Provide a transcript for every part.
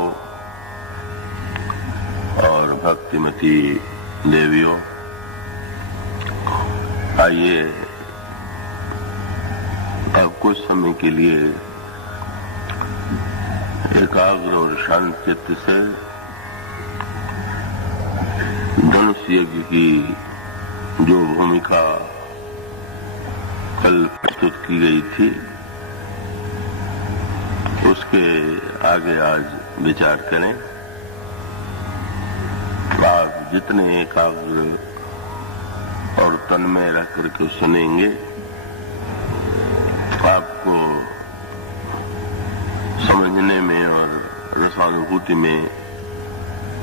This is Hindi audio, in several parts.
माताओं और भक्तिमती देवियों, आइए अब कुछ समय के लिए एकाग्र और शांत चित्त से धनुष यज्ञ की जो भूमिका कल प्रस्तुत की गई थी उसके आगे आज विचार करें। आप जितने एकाग्र और तन्मय रह करके सुनेंगे, आपको समझने में और रसानुभूति में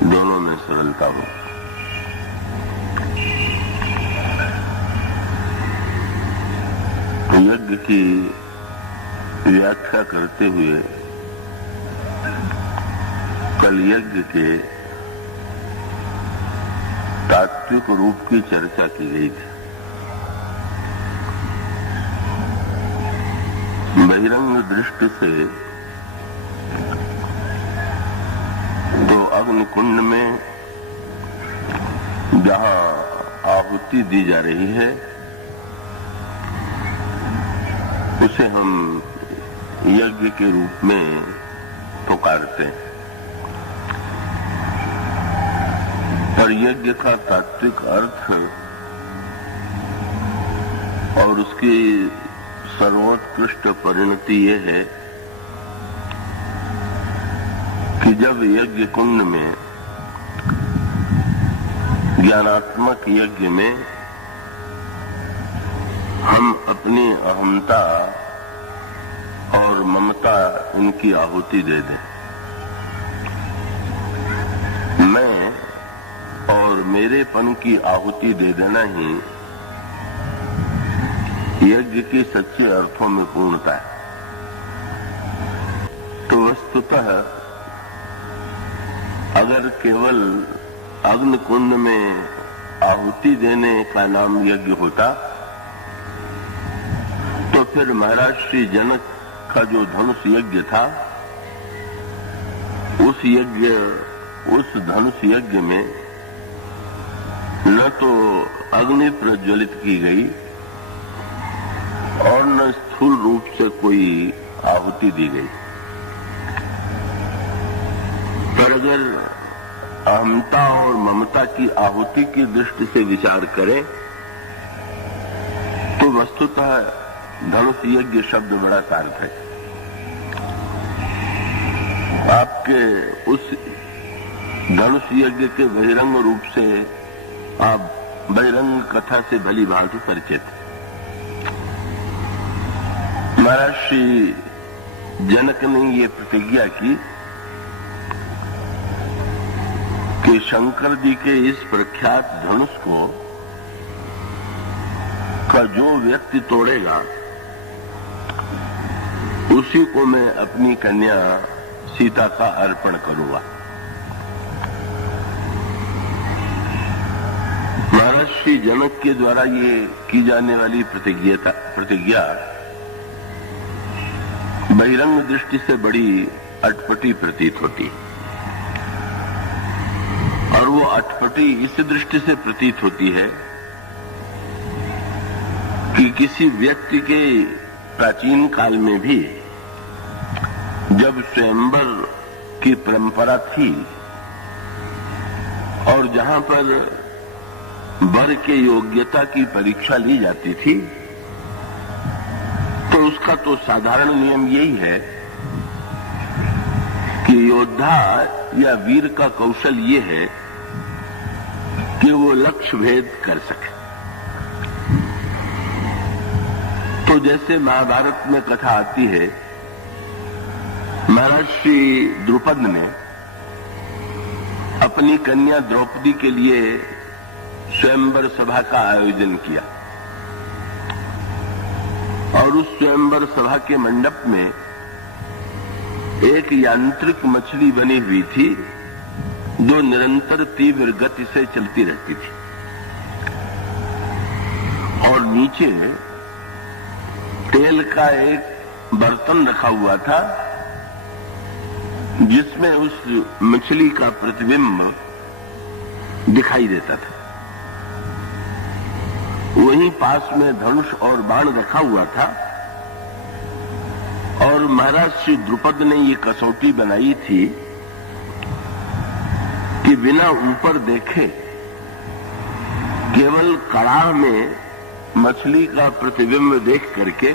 दोनों में सरलता हो। यज्ञ की व्याख्या करते हुए कल यज्ञ के तात्विक रूप की चर्चा की गई थी। बहिरंग दृष्टि से तो अग्निकुंड में जहां आहुति दी जा रही है उसे हम यज्ञ के रूप में पुकारते हैं, और यज्ञ का तात्विक अर्थ और उसकी सर्वोत्कृष्ट परिणति ये है कि जब यज्ञ कुंड में, ज्ञानात्मक यज्ञ में हम अपनी अहंता और ममता इनकी आहुति दे दें। मैं और मेरेपन की आहुति दे देना ही यज्ञ की सच्चे अर्थों में पूर्णता है। तो वस्तुतः अगर केवल अग्निकुंड में आहुति देने का नाम यज्ञ होता तो फिर महाराज श्री जनक का जो धनुष यज्ञ था, उस धनुष यज्ञ में न तो अग्नि प्रज्वलित की गई और न स्थूल रूप से कोई आहुति दी गई। पर अगर अहमता और ममता की आहुति की दृष्टि से विचार करें तो वस्तुतः धनुष यज्ञ शब्द बड़ा सार्थक है। आपके उस धनुष यज्ञ के बहिरंग रूप से आप बहिरंग कथा से भली भांति परिचित। महाराज श्री जनक ने ये प्रतिज्ञा की कि शंकर जी के इस प्रख्यात धनुष को का जो व्यक्ति तोड़ेगा उसी को मैं अपनी कन्या सीता का अर्पण करूंगा। महाराज श्री जनक के द्वारा ये की जाने वाली प्रतिज्ञा बहिरंग दृष्टि से बड़ी अटपटी प्रतीत होती, और वो अटपटी इस दृष्टि से प्रतीत होती है कि किसी व्यक्ति के प्राचीन काल में भी जब स्वयंवर की परंपरा थी और जहां पर वर के योग्यता की परीक्षा ली जाती थी, तो उसका तो साधारण नियम यही है कि योद्धा या वीर का कौशल ये है कि वो लक्ष्य भेद कर सके। तो जैसे महाभारत में कथा आती है, महाराज श्री द्रुपद ने अपनी कन्या द्रौपदी के लिए स्वयंवर सभा का आयोजन किया, और उस स्वयंवर सभा के मंडप में एक यांत्रिक मछली बनी हुई थी जो निरंतर तीव्र गति से चलती रहती थी, और नीचे तेल का एक बर्तन रखा हुआ था जिसमें उस मछली का प्रतिबिंब दिखाई देता था। वहीं पास में धनुष और बाण रखा हुआ था और महाराज श्री द्रुपद ने ये कसौटी बनाई थी कि बिना ऊपर देखे केवल कड़ाह में मछली का प्रतिबिंब देख करके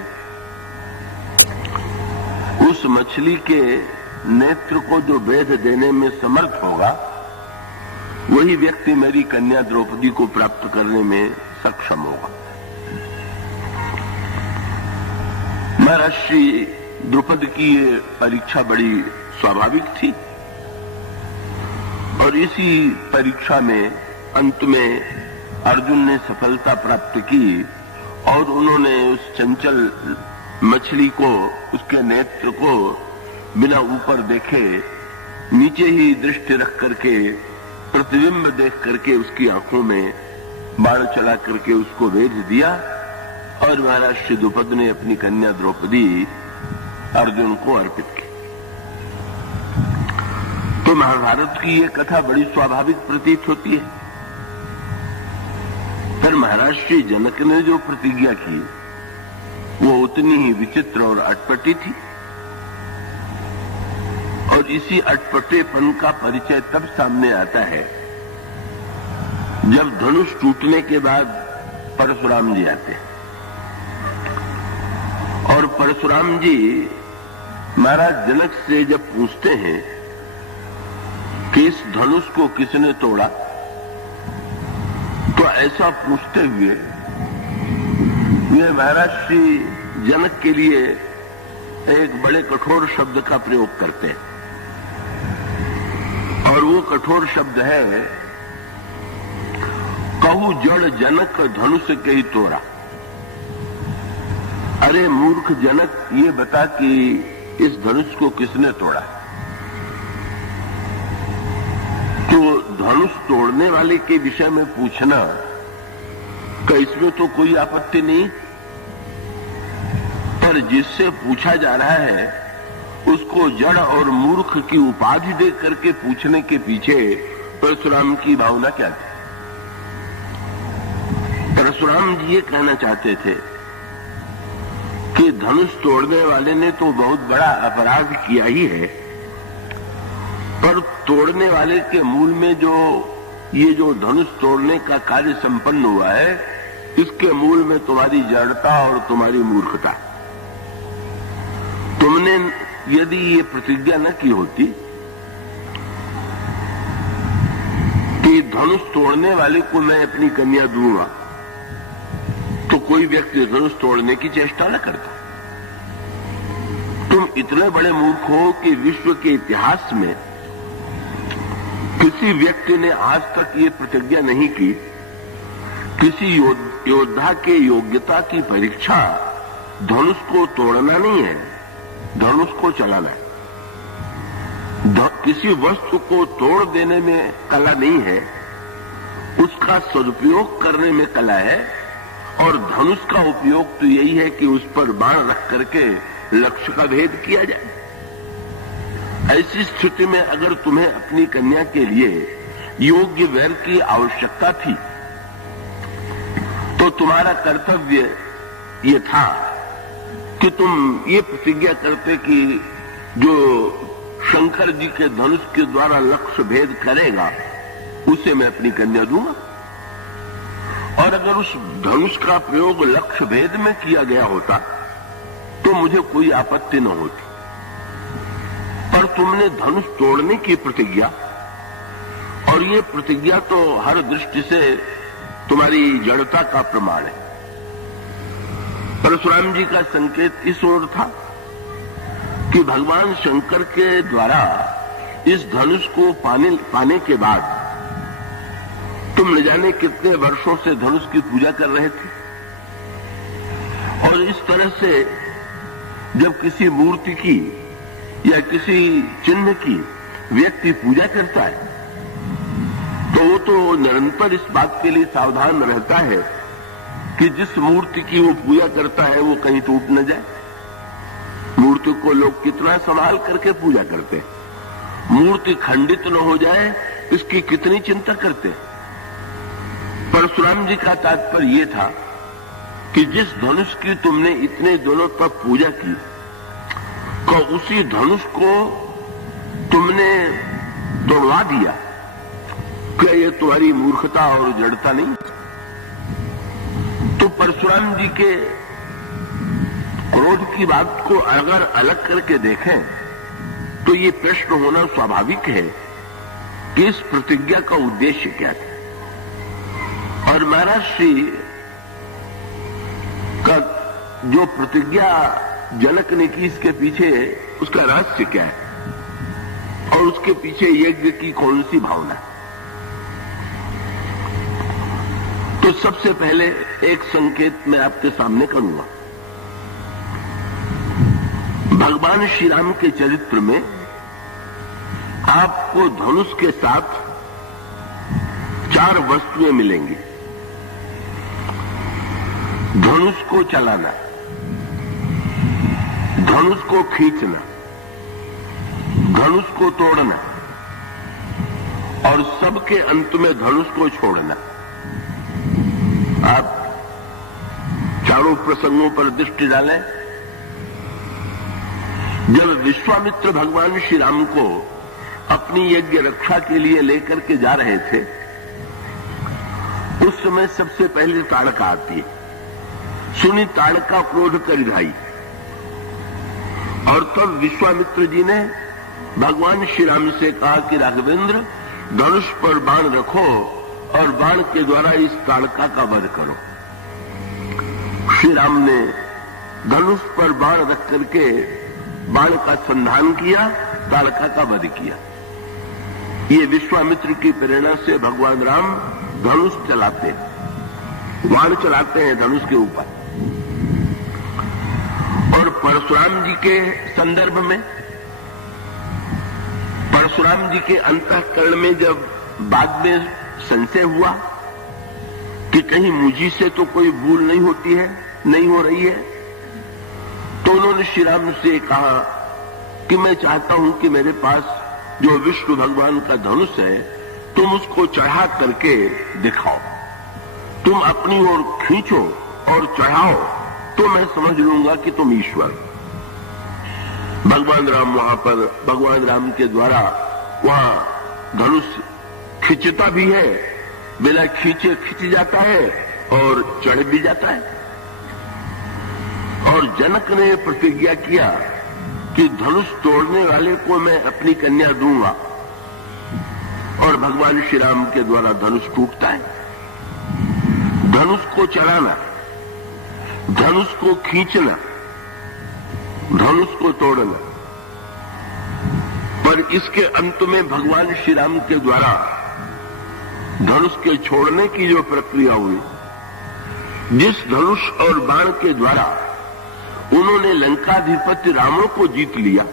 उस मछली के नेत्र को जो भेद देने में समर्थ होगा वही व्यक्ति मेरी कन्या द्रौपदी को प्राप्त करने में सक्षम होगा। महाराज श्री द्रुपद की ये परीक्षा बड़ी स्वाभाविक थी और इसी परीक्षा में अंत में अर्जुन ने सफलता प्राप्त की और उन्होंने उस चंचल मछली को, उसके नेत्र को बिना ऊपर देखे नीचे ही दृष्टि रख करके प्रतिबिंब देख करके उसकी आंखों में बाण चला करके उसको भेज दिया और महाराज श्री द्रुपद ने अपनी कन्या द्रौपदी अर्जुन को अर्पित की। तो महाभारत की ये कथा बड़ी स्वाभाविक प्रतीत होती है, पर महाराज श्री जनक ने जो प्रतिज्ञा की वो उतनी ही विचित्र और अटपटी थी और इसी अटपटेपन का परिचय तब सामने आता है जब धनुष टूटने के बाद परशुराम जी आते हैं और परशुराम जी महाराज जनक से जब पूछते हैं कि इस धनुष को किसने तोड़ा, तो ऐसा पूछते हुए ये महाराज श्री जनक के लिए एक बड़े कठोर शब्द का प्रयोग करते हैं और वो कठोर शब्द है कहू जड़ जनक धनुष के ही तोड़ा। अरे मूर्ख जनक, ये बता कि इस धनुष को किसने तोड़ा। तो धनुष तोड़ने वाले के विषय में पूछना कि इसमें तो कोई आपत्ति नहीं, पर जिससे पूछा जा रहा है उसको जड़ और मूर्ख की उपाधि दे करके पूछने के पीछे परशुराम की भावना क्या थी। परशुराम जी ये कहना चाहते थे कि धनुष तोड़ने वाले ने तो बहुत बड़ा अपराध किया ही है, पर तोड़ने वाले के मूल में ये जो धनुष तोड़ने का कार्य संपन्न हुआ है, इसके मूल में तुम्हारी जड़ता और तुम्हारी मूर्खता। तुमने यदि ये प्रतिज्ञा न की होती कि धनुष तोड़ने वाले को मैं अपनी कन्या दूंगा, तो कोई व्यक्ति धनुष तोड़ने की चेष्टा न करता। तुम इतने बड़े मूर्ख हो कि विश्व के इतिहास में किसी व्यक्ति ने आज तक ये प्रतिज्ञा नहीं की, किसी योद्धा के योग्यता की परीक्षा धनुष को तोड़ना नहीं है, धनुष को चलाना है। किसी वस्तु को तोड़ देने में कला नहीं है, उसका सदुपयोग करने में कला है और धनुष का उपयोग तो यही है कि उस पर बाण रख करके लक्ष्य का भेद किया जाए। ऐसी स्थिति में अगर तुम्हें अपनी कन्या के लिए योग्य वर की आवश्यकता थी तो तुम्हारा कर्तव्य ये था कि तुम ये प्रतिज्ञा करते कि जो शंकर जी के धनुष के द्वारा लक्ष्य भेद करेगा उसे मैं अपनी कन्या दूंगा। और अगर उस धनुष का प्रयोग लक्ष्य भेद में किया गया होता तो मुझे कोई आपत्ति न होती, पर तुमने धनुष तोड़ने की प्रतिज्ञा, और ये प्रतिज्ञा तो हर दृष्टि से तुम्हारी जड़ता का प्रमाण है। परशुराम जी का संकेत इस ओर था कि भगवान शंकर के द्वारा इस धनुष को पाने के बाद तुम न जाने कितने वर्षों से धनुष की पूजा कर रहे थे, और इस तरह से जब किसी मूर्ति की या किसी चिन्ह की व्यक्ति पूजा करता है तो वो तो निरंतर इस बात के लिए सावधान रहता है कि जिस मूर्ति की वो पूजा करता है वो कहीं टूट न जाए। मूर्ति को लोग कितना संभाल करके पूजा करते हैं, मूर्ति खंडित न हो जाए इसकी कितनी चिंता करते। परशुराम जी का तात्पर्य यह था कि जिस धनुष की तुमने इतने दिनों तक पूजा की, तो उसी धनुष को तुमने तोड़वा दिया। क्या ये तुम्हारी मूर्खता और जड़ता नहीं? तो परशुराम जी के क्रोध की बात को अगर अलग करके देखें तो ये प्रश्न होना स्वाभाविक है कि इस प्रतिज्ञा का उद्देश्य क्या था। और महाराज श्री का जो प्रतिज्ञा जनक ने की, इसके पीछे उसका रहस्य क्या है और उसके पीछे यज्ञ की कौन सी भावना। तो सबसे पहले एक संकेत मैं आपके सामने करूंगा। भगवान श्री राम के चरित्र में आपको धनुष के साथ 4 वस्तुएं मिलेंगी। धनुष को चलाना, धनुष को खींचना, धनुष को तोड़ना और सबके अंत में धनुष को छोड़ना। आप चारों प्रसंगों पर दृष्टि डालें। जब विश्वामित्र भगवान श्री राम को अपनी यज्ञ रक्षा के लिए लेकर के जा रहे थे, उस समय सबसे पहले ताड़का आती है। सुनी ताड़का क्रोध कर भाई, और तब विश्वामित्र जी ने भगवान श्री राम से कहा कि राघवेंद्र, धनुष पर बाण रखो और बाण के द्वारा इस ताड़का का वध करो। श्री राम ने धनुष पर बाण रख करके बाण का संधान किया, ताड़का का वध किया। ये विश्वामित्र की प्रेरणा से भगवान राम धनुष चलाते हैं, बाण चलाते हैं धनुष के ऊपर। और परशुराम जी के संदर्भ में, परशुराम जी के अंतःकरण में जब बाद में संशय हुआ कि कहीं मुझी से तो कोई भूल नहीं होती है, नहीं हो रही है, तो उन्होंने श्री राम से कहा कि मैं चाहता हूं कि मेरे पास जो विष्णु भगवान का धनुष है, तुम उसको चढ़ा करके दिखाओ। तुम अपनी ओर खींचो और चढ़ाओ तो मैं समझ लूंगा कि तुम ईश्वर। भगवान राम वहां पर, भगवान राम के द्वारा वहां धनुष खिंचता भी है, बिना खींचे खिंच जाता है और चढ़ भी जाता है। और जनक ने प्रतिज्ञा किया कि धनुष तोड़ने वाले को मैं अपनी कन्या दूंगा, और भगवान श्री राम के द्वारा धनुष टूटता है। धनुष को चढ़ाना, धनुष को खींचना, धनुष को तोड़ना, पर इसके अंत में भगवान श्री राम के द्वारा धनुष के छोड़ने की जो प्रक्रिया हुई, जिस धनुष और बाण के द्वारा उन्होंने लंकाधिपति रावण को जीत लिया।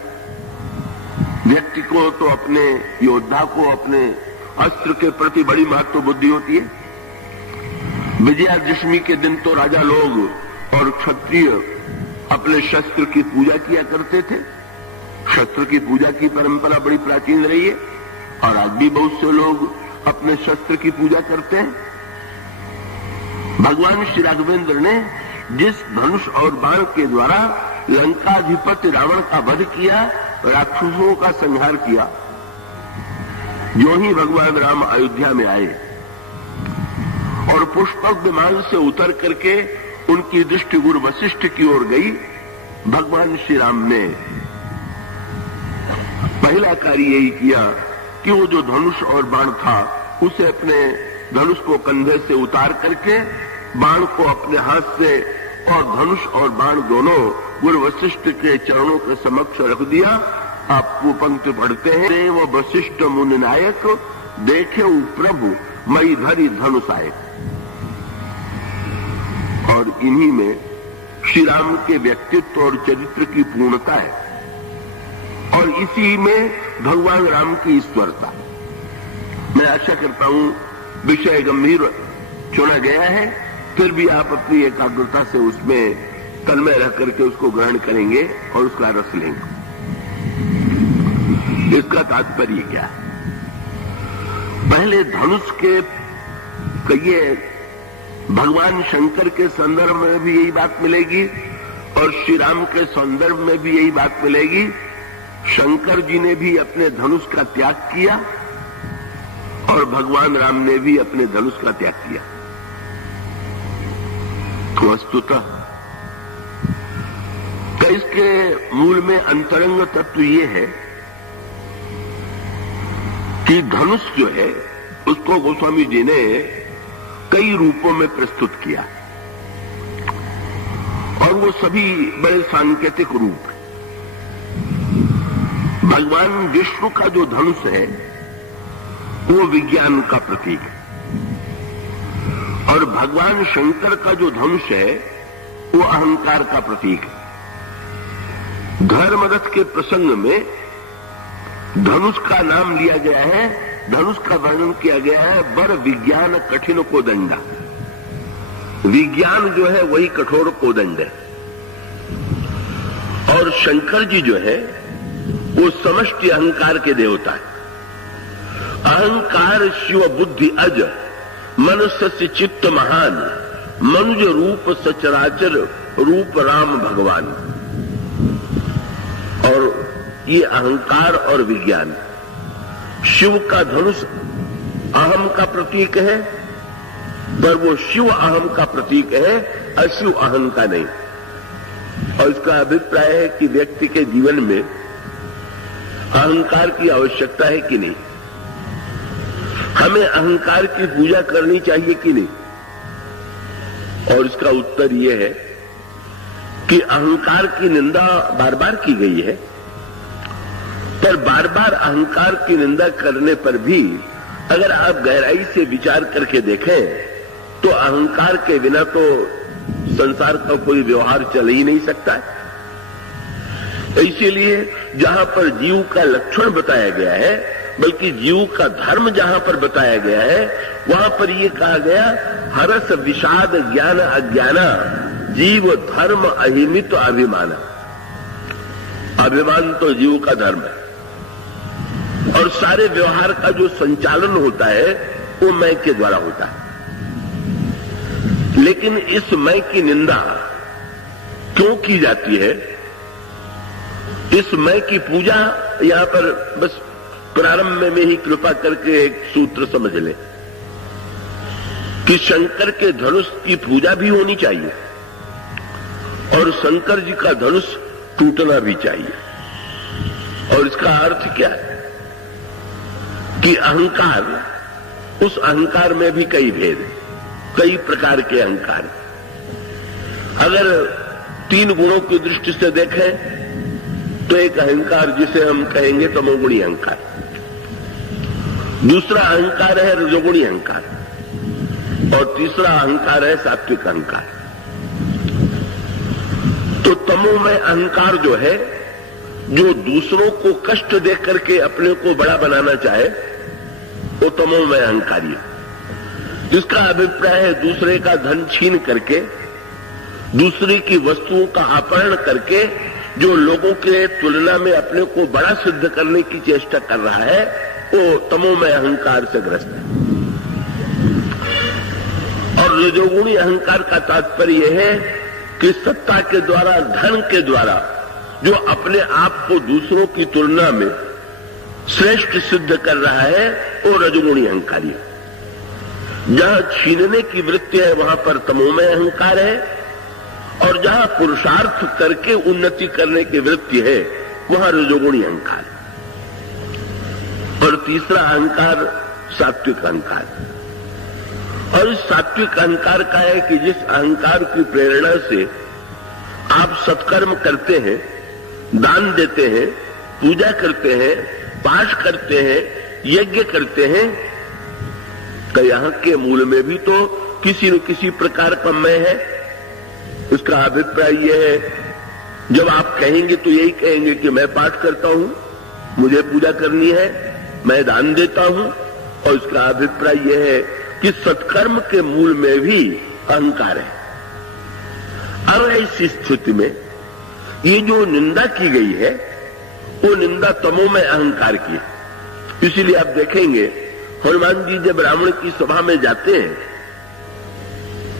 व्यक्ति को तो अपने योद्धा को अपने अस्त्र के प्रति बड़ी महत्व बुद्धि होती है। विजयादशमी के दिन तो राजा लोग और क्षत्रिय अपने शस्त्र की पूजा किया करते थे। शस्त्र की पूजा की परंपरा बड़ी प्राचीन रही है और आज भी बहुत से लोग अपने शस्त्र की पूजा करते हैं। भगवान श्री राघवेंद्र ने जिस धनुष और बाण के द्वारा लंकाधिपति रावण का वध किया, राक्षसों का संहार किया, जो ही भगवान राम अयोध्या में आए और पुष्पक विमान से उतर करके उनकी दृष्टि गुरु वशिष्ठ की ओर गई, भगवान श्री राम ने पहला कार्य यही किया कि वो जो धनुष और बाण था उसे अपने धनुष को कंधे से उतार करके बाण को अपने हाथ से और धनुष और बाण दोनों गुरु वशिष्ठ के चरणों के समक्ष रख दिया। आप वो पंक्ति पढ़ते हैं, देव वशिष्ठ मुनि नायक देखे प्रभु मई धरी धनुष आए। और इन्हीं में श्री राम के व्यक्तित्व और चरित्र की पूर्णता है और इसी में भगवान राम की ईश्वरता। मैं आशा करता हूं विषय गंभीर चुना गया है, फिर भी आप अपनी एकाग्रता से उसमें तन्मय रह करके उसको ग्रहण करेंगे और उसका रस लेंगे। इसका तात्पर्य क्या है? पहले धनुष के कहिए भगवान शंकर के संदर्भ में भी यही बात मिलेगी और श्री राम के संदर्भ में भी यही बात मिलेगी। शंकर जी ने भी अपने धनुष का त्याग किया और भगवान राम ने भी अपने धनुष का त्याग किया। वस्तुतः तो इसके मूल में अंतरंग तत्व ये है कि धनुष जो है उसको गोस्वामी जी ने कई रूपों में प्रस्तुत किया और वो सभी बड़े सांकेतिक रूप हैं। भगवान विष्णु का जो धनुष है वो विज्ञान का प्रतीक है और भगवान शंकर का जो धनुष है वो अहंकार का प्रतीक है। धर्मरथ के प्रसंग में धनुष का नाम लिया गया है, धनुष का वर्णन किया गया है बर विज्ञान कठिन कोदंडा। विज्ञान जो है वही कठोर कोदंड है और शंकर जी जो है वो समष्टि अहंकार के देवता है। अहंकार शिव बुद्धि अज मनुष्य से चित्त महान मनुज रूप सचराचर रूप राम भगवान। और ये अहंकार और विज्ञान शिव का धनुष अहम का प्रतीक है पर वो शिव अहम का प्रतीक है, अशिव अहम का नहीं। और इसका अभिप्राय है कि व्यक्ति के जीवन में अहंकार की आवश्यकता है कि नहीं, हमें अहंकार की पूजा करनी चाहिए कि नहीं। और इसका उत्तर यह है कि अहंकार की निंदा बार बार की गई है पर बार बार अहंकार की निंदा करने पर भी अगर आप गहराई से विचार करके देखें तो अहंकार के बिना तो संसार का कोई व्यवहार चल ही नहीं सकता है। इसीलिए जहां पर जीव का लक्षण बताया गया है, बल्कि जीव का धर्म जहां पर बताया गया है, वहां पर यह कहा गया हरस विषाद ज्ञान अज्ञाना जीव धर्म अहिमित अभिमान। अभिमान तो जीव का धर्म है और सारे व्यवहार का जो संचालन होता है वो मैं के द्वारा होता है। लेकिन इस मैं की निंदा क्यों की जाती है? इस मैं की पूजा यहां पर बस प्रारंभ में ही कृपा करके एक सूत्र समझ ले कि शंकर के धनुष की पूजा भी होनी चाहिए और शंकर जी का धनुष टूटना भी चाहिए। और इसका अर्थ क्या है कि अहंकार, उस अहंकार में भी कई भेद हैं, कई प्रकार के अहंकार। अगर तीन गुणों की दृष्टि से देखें तो एक अहंकार जिसे हम कहेंगे तमोगुणी अहंकार, दूसरा अहंकार है रजोगुणी अहंकार और तीसरा अहंकार है सात्विक अहंकार। तो तमोमय अहंकार जो है, जो दूसरों को कष्ट दे करके अपने को बड़ा बनाना चाहे, वो तमोमय अहंकारी है। इसका अभिप्राय है दूसरे का धन छीन करके, दूसरे की वस्तुओं का अपहरण करके जो लोगों के तुलना में अपने को बड़ा सिद्ध करने की चेष्टा कर रहा है, वो तमोमय अहंकार से ग्रस्त है। और रजोगुणी अहंकार का तात्पर्य है कि सत्ता के द्वारा, धन के द्वारा जो अपने आप को दूसरों की तुलना में श्रेष्ठ सिद्ध कर रहा है, वो रजोगुणी अहंकारी है। जहां छीनने की वृत्ति है वहां पर तमोमय अहंकार है और जहां पुरुषार्थ करके उन्नति करने की वृत्ति है वहां रजोगुणी अहंकार है। और तीसरा अहंकार सात्विक अहंकार। और इस सात्विक अहंकार का है कि जिस अहंकार की प्रेरणा से आप सत्कर्म करते हैं, दान देते हैं, पूजा करते हैं, पाठ करते हैं, यज्ञ करते हैं, तो यहां के मूल में भी तो किसी न किसी प्रकार का मैं है। उसका अभिप्राय यह है, जब आप कहेंगे तो यही कहेंगे कि मैं पाठ करता हूं, मुझे पूजा करनी है, मैं दान देता हूं। और इसका अभिप्राय यह है कि सत्कर्म के मूल में भी अहंकार है। अब ऐसी स्थिति में ये जो निंदा की गई है वो निंदा तमो में अहंकार की है। इसीलिए आप देखेंगे हनुमान जी जब रावण की सभा में जाते हैं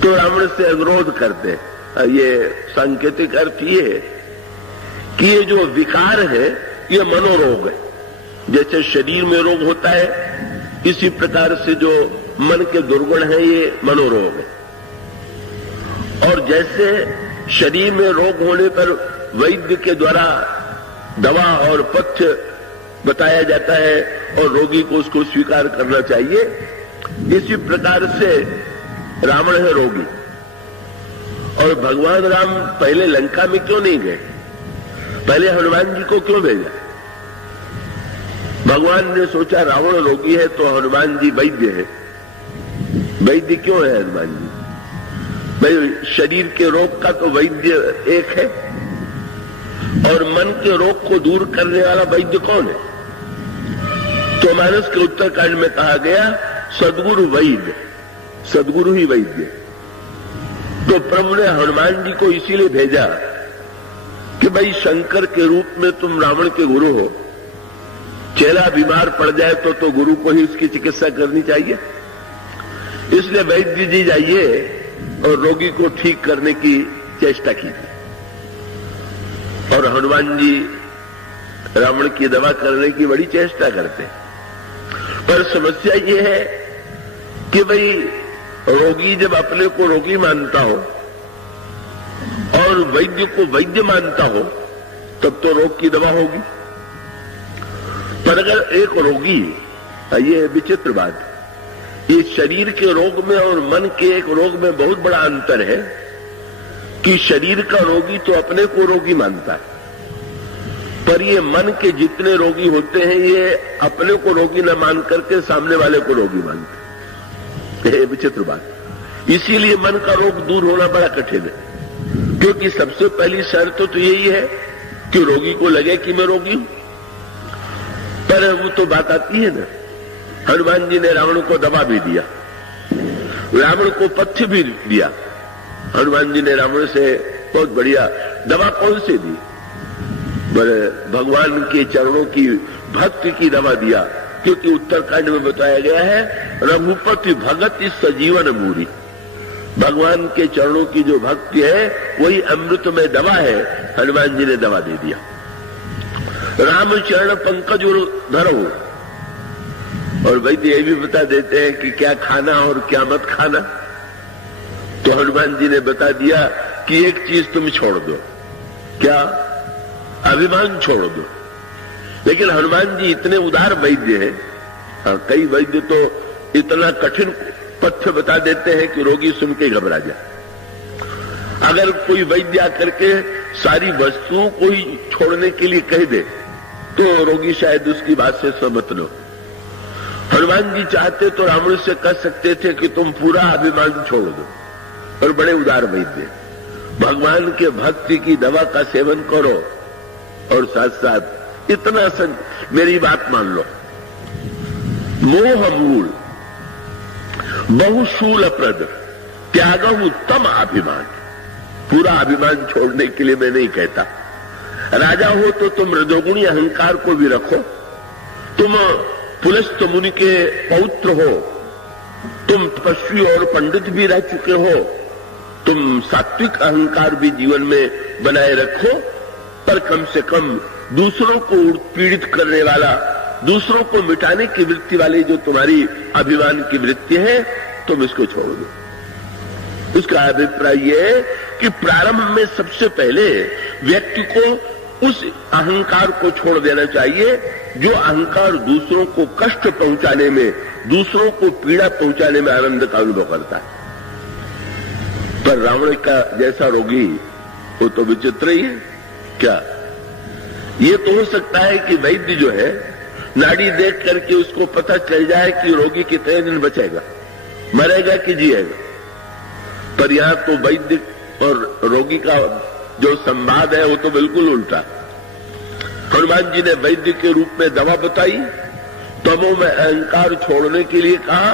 तो रावण से अनुरोध करते हैं। ये सांकेतिक अर्थ ये है कि ये जो विकार है ये मनोरोग है। जैसे शरीर में रोग होता है इसी प्रकार से जो मन के दुर्गुण है ये मनोरोग है। और जैसे शरीर में रोग होने पर वैद्य के द्वारा दवा और पथ्य बताया जाता है और रोगी को उसको स्वीकार करना चाहिए, इसी प्रकार से रावण है रोगी। और भगवान राम पहले लंका में क्यों नहीं गए? पहले हनुमान जी को क्यों भेजा? भगवान ने सोचा रावण रोगी है तो हनुमान जी वैद्य है। वैद्य क्यों है हनुमान जी? भाई शरीर के रोग का तो वैद्य एक है और मन के रोग को दूर करने वाला वैद्य कौन है? तो मानस के उत्तरकांड में कहा गया सद्गुरु वैद्य, सद्गुरु ही वैद्य। तो प्रभु ने हनुमान जी को इसीलिए भेजा कि भाई शंकर के रूप में तुम रावण के गुरु हो, चेला बीमार पड़ जाए तो गुरु को ही उसकी चिकित्सा करनी चाहिए। इसलिए वैद्य जी जाइए और रोगी को ठीक करने की चेष्टा कीजिए। और हनुमान जी रावण की दवा करने की बड़ी चेष्टा करते हैं। पर समस्या ये है कि भाई रोगी जब अपने को रोगी मानता हो और वैद्य को वैद्य मानता हो तब तो रोग की दवा होगी। पर अगर एक रोगी, ये विचित्र बात, ये शरीर के रोग में और मन के एक रोग में बहुत बड़ा अंतर है कि शरीर का रोगी तो अपने को रोगी मानता है, पर ये मन के जितने रोगी होते हैं ये अपने को रोगी न मान करके सामने वाले को रोगी मानते हैं। ये विचित्र बात। इसीलिए मन का रोग दूर होना बड़ा कठिन है, क्योंकि सबसे पहली शर्त तो यही है कि रोगी को लगे कि मैं रोगी हूं। पर वो तो बात आती है ना, हनुमान जी ने रावण को दवा भी दिया, रावण को पथ्य भी दिया। हनुमान जी ने रावण से बहुत बढ़िया दवा कौन सी दी? भगवान के चरणों की भक्ति की दवा दिया, क्योंकि उत्तरकांड में बताया गया है रघुपति भगत इस सजीवन मूरी। भगवान के चरणों की जो भक्ति है वही अमृत में दवा है। हनुमान जी ने दवा दे दिया। राम चरण पंकज धरो। और वैद्य ये भी बता देते हैं कि क्या खाना और क्या मत खाना। तो हनुमान जी ने बता दिया कि एक चीज तुम छोड़ दो। क्या? अभिमान छोड़ दो। लेकिन हनुमान जी इतने उदार वैद्य हैं। कई वैद्य तो इतना कठिन पथ्य बता देते हैं कि रोगी सुन के घबरा जाए। अगर कोई वैद्य आकर के सारी वस्तुओं को ही छोड़ने के लिए कह दे तो रोगी शायद उसकी बात से सहमत न हो। हनुमान जी चाहते तो रावण से कह सकते थे कि तुम पूरा अभिमान छोड़ दो, और बड़े उदार वैद्य। भगवान के भक्ति की दवा का सेवन करो और साथ साथ इतना मेरी बात मान लो। मोह मूल बहुशूल अप्रद त्यागहु उत्तम अभिमान। पूरा अभिमान छोड़ने के लिए मैं नहीं कहता। राजा हो तो तुम रजोगुणी अहंकार को भी रखो। तुम पुलस्त मुनि के पौत्र हो, तुम तपस्वी और पंडित भी रह चुके हो, तुम सात्विक अहंकार भी जीवन में बनाए रखो, पर कम से कम दूसरों को पीड़ित करने वाला, दूसरों को मिटाने की वृत्ति वाली जो तुम्हारी अभिमान की वृत्ति है तुम इसको छोड़ दो। उसका अभिप्राय यह है कि प्रारंभ में सबसे पहले व्यक्ति को उस अहंकार को छोड़ देना चाहिए जो अहंकार दूसरों को कष्ट पहुंचाने में, दूसरों को पीड़ा पहुंचाने में आनंद का अनुभव करता है। पर रावण का जैसा रोगी वो तो विचित्र ही है। क्या ये तो हो सकता है कि वैद्य जो है नाड़ी देख करके उसको पता चल जाए कि रोगी कितने दिन बचेगा, मरेगा कि जिएगा। पर यहां तो वैद्य और रोगी का जो संवाद है वो तो बिल्कुल उल्टा। हनुमान जी ने वैद्य के रूप में दवा बताई, तमो में अहंकार छोड़ने के लिए कहा,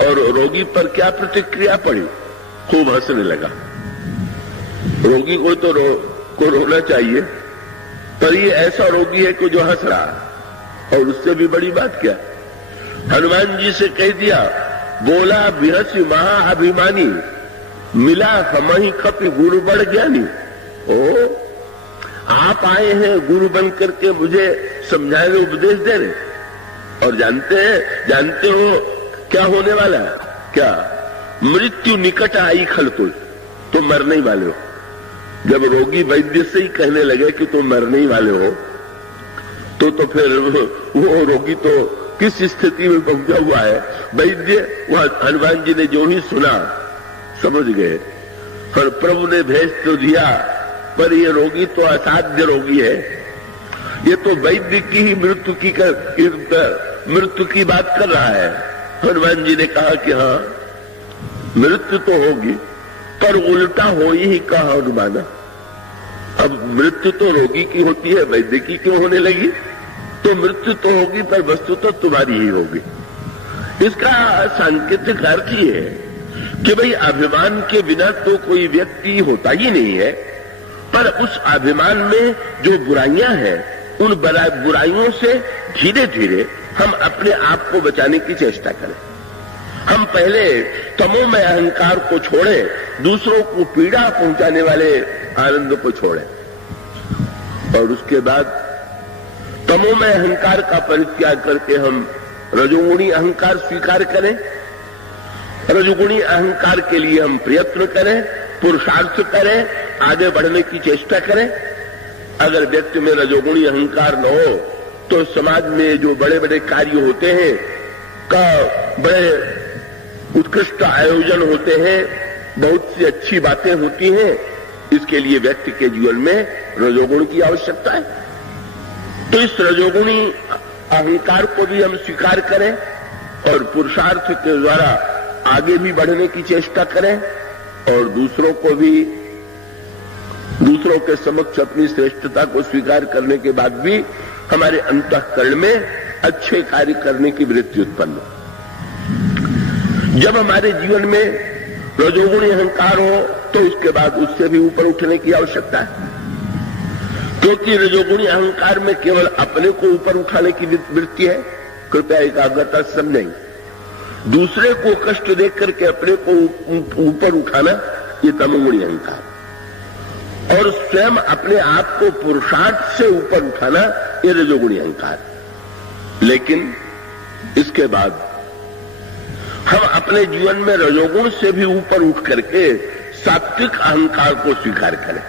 और रोगी पर क्या प्रतिक्रिया पड़ी? खूब हंसने लगा। रोगी को तो रोना चाहिए, पर ये ऐसा रोगी है कि जो हंस रहा, और उससे भी बड़ी बात क्या, हनुमान जी से कह दिया, बोला बिहसी महाअभिमानी, मिला हमहि कपि गुरु बड़ ज्ञानी। ओ, आप आए हैं गुरु बन करके मुझे समझाने उपदेश दे रहे, और जानते हो क्या होने वाला है? क्या? मृत्यु निकट आई खलतुल, तुम मरने ही वाले हो। जब रोगी वैद्य से ही कहने लगे कि तुम मरने ही वाले हो, तो फिर वो रोगी तो किस स्थिति में पहुंचा हुआ है। वैद्य वह हनुमान जी ने जो ही सुना समझ गए, और प्रभु ने भेज तो दिया, पर ये रोगी तो असाध्य रोगी है, ये तो वैद्य की ही मृत्यु की बात कर रहा है। हनुमान जी ने कहा कि हाँ, मृत्यु तो होगी, पर उल्टा हो ही कहा हनुमाना। अब मृत्यु तो रोगी की होती है, वैद्य की क्यों होने लगी? तो मृत्यु तो होगी, पर वस्तु तो तुम्हारी ही होगी। इसका सांकेतिक अर्थ ये है कि भाई अभिमान के बिना तो कोई व्यक्ति होता ही नहीं है, पर उस अभिमान में जो बुराइयां हैं, उन बुराइयों से धीरे धीरे हम अपने आप को बचाने की चेष्टा करें। हम पहले तमोमय अहंकार को छोड़ें, दूसरों को पीड़ा पहुंचाने वाले आनंद को छोड़ें, और उसके बाद तमोमय अहंकार का परित्याग करके हम रजोगुणी अहंकार स्वीकार करें। रजोगुणी अहंकार के लिए हम प्रयत्न करें, पुरुषार्थ करें, आगे बढ़ने की चेष्टा करें। अगर व्यक्ति में रजोगुणी अहंकार न हो तो समाज में जो बड़े बड़े कार्य होते हैं, का बड़े उत्कृष्ट आयोजन होते हैं, बहुत सी अच्छी बातें होती हैं, इसके लिए व्यक्ति के जीवन में रजोगुण की आवश्यकता है। तो इस रजोगुणी अहंकार को भी हम स्वीकार करें और पुरुषार्थ के द्वारा आगे भी बढ़ने की चेष्टा करें, और दूसरों के समक्ष अपनी श्रेष्ठता को स्वीकार करने के बाद भी हमारे अंतःकरण में अच्छे कार्य करने की वृत्ति उत्पन्न हो। जब हमारे जीवन में रजोगुणी अहंकार हो तो उसके बाद उससे भी ऊपर उठने की आवश्यकता है, क्योंकि रजोगुणी अहंकार में केवल अपने को ऊपर उठाने की वृत्ति है। कृपया एकाग्रता समझें, दूसरे को कष्ट देख करके अपने को ऊपर उठाना ये तमोगुणी अहंकार, और स्वयं अपने आप को पुरुषार्थ से ऊपर उठाना ये रजोगुणी अहंकार। लेकिन इसके बाद हम अपने जीवन में रजोगुण से भी ऊपर उठ करके सात्विक अहंकार को स्वीकार करें।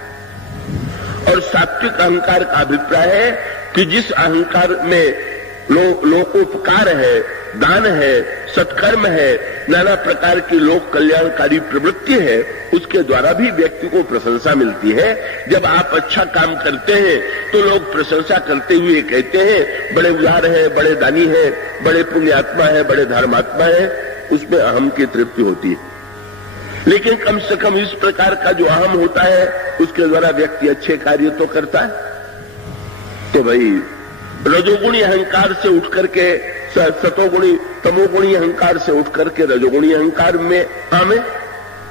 और सात्विक अहंकार का अभिप्राय है कि जिस अहंकार में लोकोपकार है, दान है, सत्कर्म है, नाना प्रकार की लोक कल्याणकारी प्रवृत्ति है, उसके द्वारा भी व्यक्ति को प्रशंसा मिलती है। जब आप अच्छा काम करते हैं तो लोग प्रशंसा करते हुए कहते हैं बड़े उदार है, बड़े दानी है, बड़े पुण्यात्मा है, बड़े धर्मात्मा है, उसमें अहम की तृप्ति होती है। लेकिन कम से कम इस प्रकार का जो अहम होता है उसके द्वारा व्यक्ति अच्छे कार्य तो करता है। तो भाई रजोगुणी अहंकार से उठ करके सतोगुणी तमोगुणी अहंकार से उठ करके रजोगुणी अहंकार में आवे,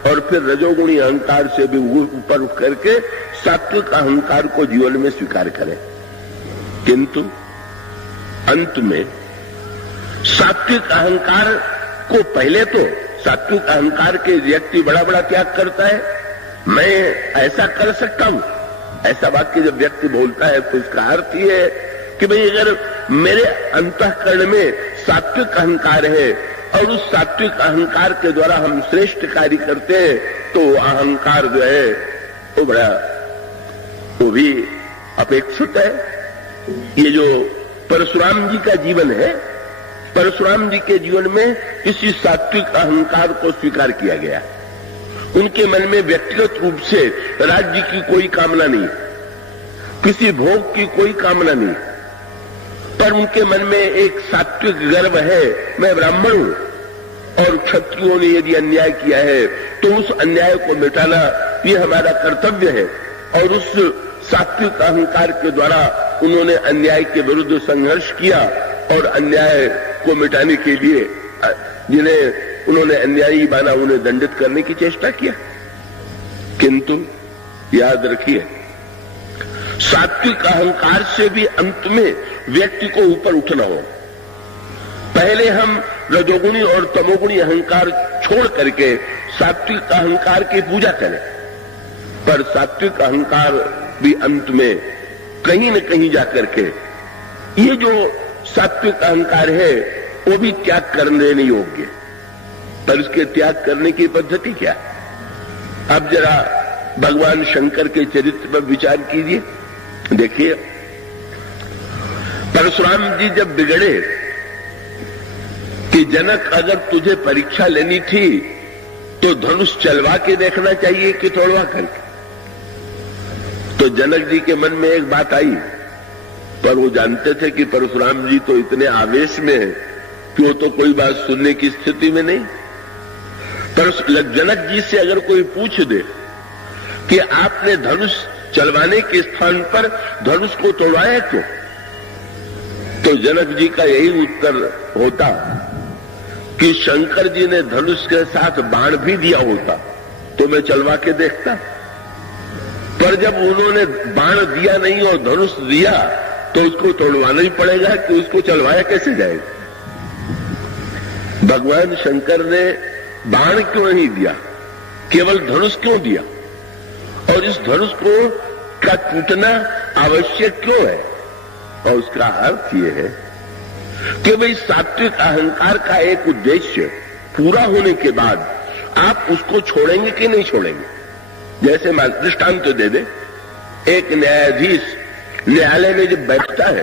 और फिर रजोगुणी अहंकार से भी ऊपर उठ करके सात्विक अहंकार को जीवन में स्वीकार करें। किंतु अंत में सात्विक अहंकार को पहले तो सात्विक अहंकार के व्यक्ति बड़ा बड़ा त्याग करता है, मैं ऐसा कर सकता हूं, ऐसा वाक्य जब व्यक्ति बोलता है तो उसका अर्थ ये है कि भाई अगर मेरे अंतःकरण में सात्विक अहंकार है और उस सात्विक अहंकार के द्वारा हम श्रेष्ठ कार्य करते हैं तो अहंकार जो है वो भी अपेक्षित है। ये जो परशुराम जी का जीवन है, परशुराम जी के जीवन में इसी सात्विक अहंकार को स्वीकार किया गया। उनके मन में व्यक्तिगत रूप से राज्य की कोई कामना नहीं, किसी भोग की कोई कामना नहीं, पर उनके मन में एक सात्विक गर्व है, मैं ब्राह्मण हूं और क्षत्रियों ने यदि अन्याय किया है तो उस अन्याय को मिटाना ये हमारा कर्तव्य है। और उस सात्विक अहंकार के द्वारा उन्होंने अन्याय के विरुद्ध संघर्ष किया और अन्याय को मिटाने के लिए जिन्हें उन्होंने अन्यायी माना उन्हें दंडित करने की चेष्टा किया। किंतु याद रखिए सात्विक अहंकार से भी अंत में व्यक्ति को ऊपर उठना हो। पहले हम रजोगुणी और तमोगुणी अहंकार छोड़ करके सात्विक अहंकार की पूजा करें, पर सात्विक अहंकार भी अंत में कहीं न कहीं जाकर के ये जो सात्विक अहंकार है वो भी त्याग करने नहीं योग्य। पर इसके त्याग करने की पद्धति क्या? अब जरा भगवान शंकर के चरित्र पर विचार कीजिए। देखिए, परशुराम जी जब बिगड़े कि जनक अगर तुझे परीक्षा लेनी थी तो धनुष चलवा के देखना चाहिए कि तोड़वा करके। तो जनक जी के मन में एक बात आई, पर वो जानते थे कि परशुराम जी तो इतने आवेश में है कि वो तो कोई बात सुनने की स्थिति में नहीं। पर जनक जी से अगर कोई पूछ दे कि आपने धनुष चलवाने के स्थान पर धनुष को तोड़वाया क्यों, तो जनक जी का यही उत्तर होता कि शंकर जी ने धनुष के साथ बाण भी दिया होता तो मैं चलवा के देखता, पर जब उन्होंने बाण दिया नहीं और धनुष दिया तो उसको तोड़वाना ही पड़ेगा कि उसको चलवाया कैसे जाएगा। भगवान शंकर ने बाण क्यों नहीं दिया, केवल धनुष क्यों दिया, और इस धनुष को का टूटना आवश्यक क्यों है? और उसका अर्थ यह है कि भाई सात्विक अहंकार का एक उद्देश्य पूरा होने के बाद आप उसको छोड़ेंगे कि नहीं छोड़ेंगे। जैसे दृष्टांत तो दे दे, एक न्यायाधीश न्यायालय में जब बैठता है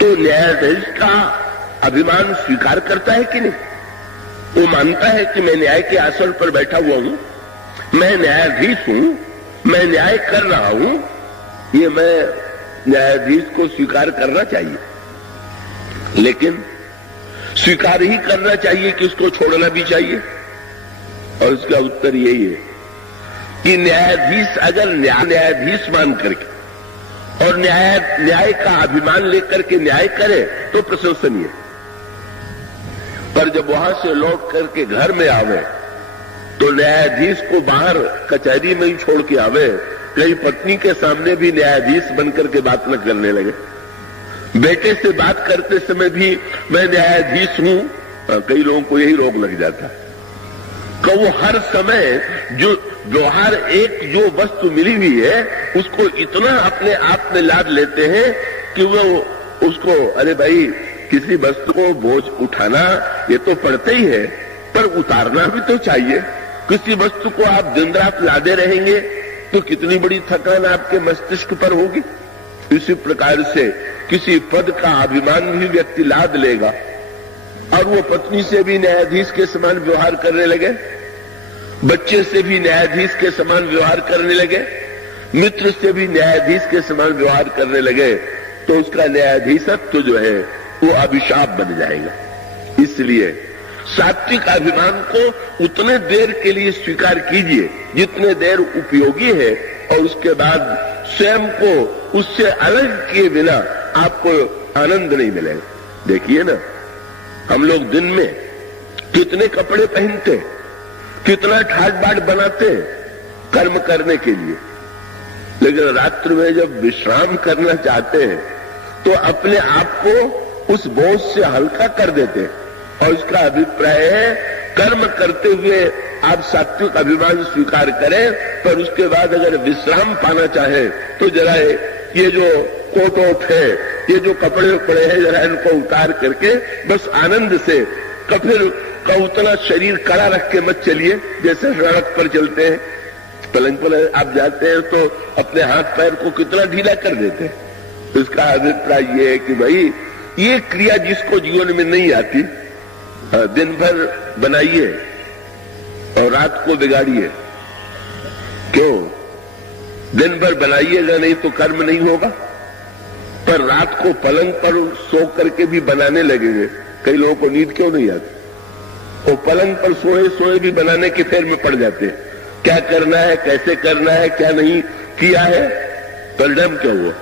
तो न्यायाधीश का अभिमान स्वीकार करता है कि नहीं? वो मानता है कि मैं न्याय के आसन पर बैठा हुआ हूं, मैं न्यायाधीश हूं, मैं न्याय कर रहा हूं, ये मैं न्यायाधीश को स्वीकार करना चाहिए। लेकिन स्वीकार ही करना चाहिए कि उसको छोड़ना भी चाहिए। और उसका उत्तर यही है कि न्यायाधीश अगर न्यायाधीश मान करके और न्याय का अभिमान लेकर के न्याय करे तो प्रशंसनीय, पर जब वहां से लौट करके घर में आवे तो न्यायाधीश को बाहर कचहरी में ही छोड़ के आवे, कहीं पत्नी के सामने भी न्यायाधीश बनकर के बात न करने लगे, बेटे से बात करते समय भी मैं न्यायाधीश हूं, कई लोगों को यही रोग लग जाता है कि वो हर समय जो व्यवहार एक जो वस्तु मिली हुई है उसको इतना अपने आप में लाद लेते हैं कि वो उसको, अरे भाई किसी वस्तु को बोझ उठाना ये तो पड़ता ही है, पर उतारना भी तो चाहिए। किसी वस्तु को आप दिन रात लादे रहेंगे तो कितनी बड़ी थकान आपके मस्तिष्क पर होगी। इसी प्रकार से किसी पद का अभिमान भी व्यक्ति लाद लेगा और वो पत्नी से भी न्यायाधीश के समान व्यवहार करने लगे, बच्चे से भी न्यायाधीश के समान व्यवहार करने लगे, मित्र से भी न्यायाधीश के समान व्यवहार करने लगे, तो उसका न्यायाधीशत्व जो है वो अभिशाप बन जाएगा। इसलिए सात्विक अभिमान को उतने देर के लिए स्वीकार कीजिए जितने देर उपयोगी है, और उसके बाद स्वयं को उससे अलग किए बिना आपको आनंद नहीं मिलेगा। देखिए ना, हम लोग दिन में कितने कपड़े पहनते, कितना ठाट बाट बनाते कर्म करने के लिए, लेकिन रात्रि में जब विश्राम करना चाहते हैं तो अपने आप को उस बोझ से हल्का कर देते हैं। और इसका अभिप्राय है कर्म करते हुए आप सात्विक अभिमान स्वीकार करें, पर उसके बाद अगर विश्राम पाना चाहे तो जरा ये जो कोट ओट है, ये जो कपड़े उपड़े हैं, जरा इनको उतार करके बस आनंद से कफिर का उतना शरीर कड़ा रख के मत चलिए जैसे सड़क पर चलते हैं। पलंग पर आप जाते हैं तो अपने हाथ पैर को कितना ढीला कर देते हैं। इसका अभिप्राय ये है कि भाई ये क्रिया जिसको जीवन में नहीं आती दिन भर बनाइए और रात को बिगाड़िए। क्यों? दिन भर बनाइएगा नहीं तो कर्म नहीं होगा, पर रात को पलंग पर सो करके भी बनाने लगेंगे। कई लोगों को नींद क्यों नहीं आती? वो पलंग पर सोए सोए भी बनाने के फेर में पड़ जाते हैं। क्या करना है, कैसे करना है, क्या नहीं किया है, परिणाम क्या हुआ?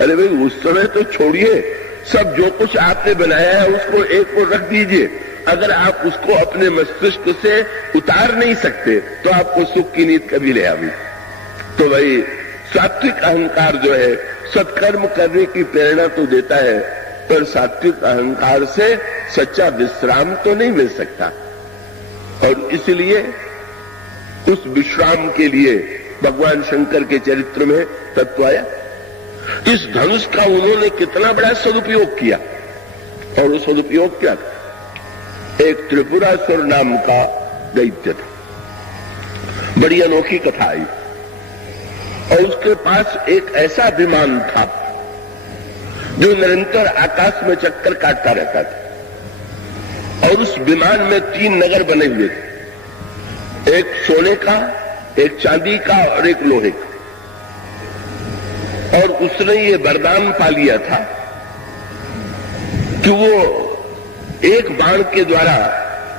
अरे भाई उस समय तो छोड़िए, सब जो कुछ आपने बनाया है उसको एक ओर रख दीजिए। अगर आप उसको अपने मस्तिष्क से उतार नहीं सकते तो आपको सुख की नींद कभी ले आवी। तो भाई सात्विक अहंकार जो है सत्कर्म करने की प्रेरणा तो देता है, पर सात्विक अहंकार से सच्चा विश्राम तो नहीं मिल सकता। और इसलिए उस विश्राम के लिए भगवान शंकर के चरित्र में तत्व आया। इस धनुष का उन्होंने कितना बड़ा सदुपयोग किया, और वो सदुपयोग क्या था? एक त्रिपुरासुर नाम का दैत्य था, बड़ी अनोखी कथा आई। और उसके पास एक ऐसा विमान था जो निरंतर आकाश में चक्कर काटता रहता था, और उस विमान में 3 नगर बने हुए थे, एक सोने का, एक चांदी का और एक लोहे का। और उसने ये वरदान पा लिया था कि वो एक बाण के द्वारा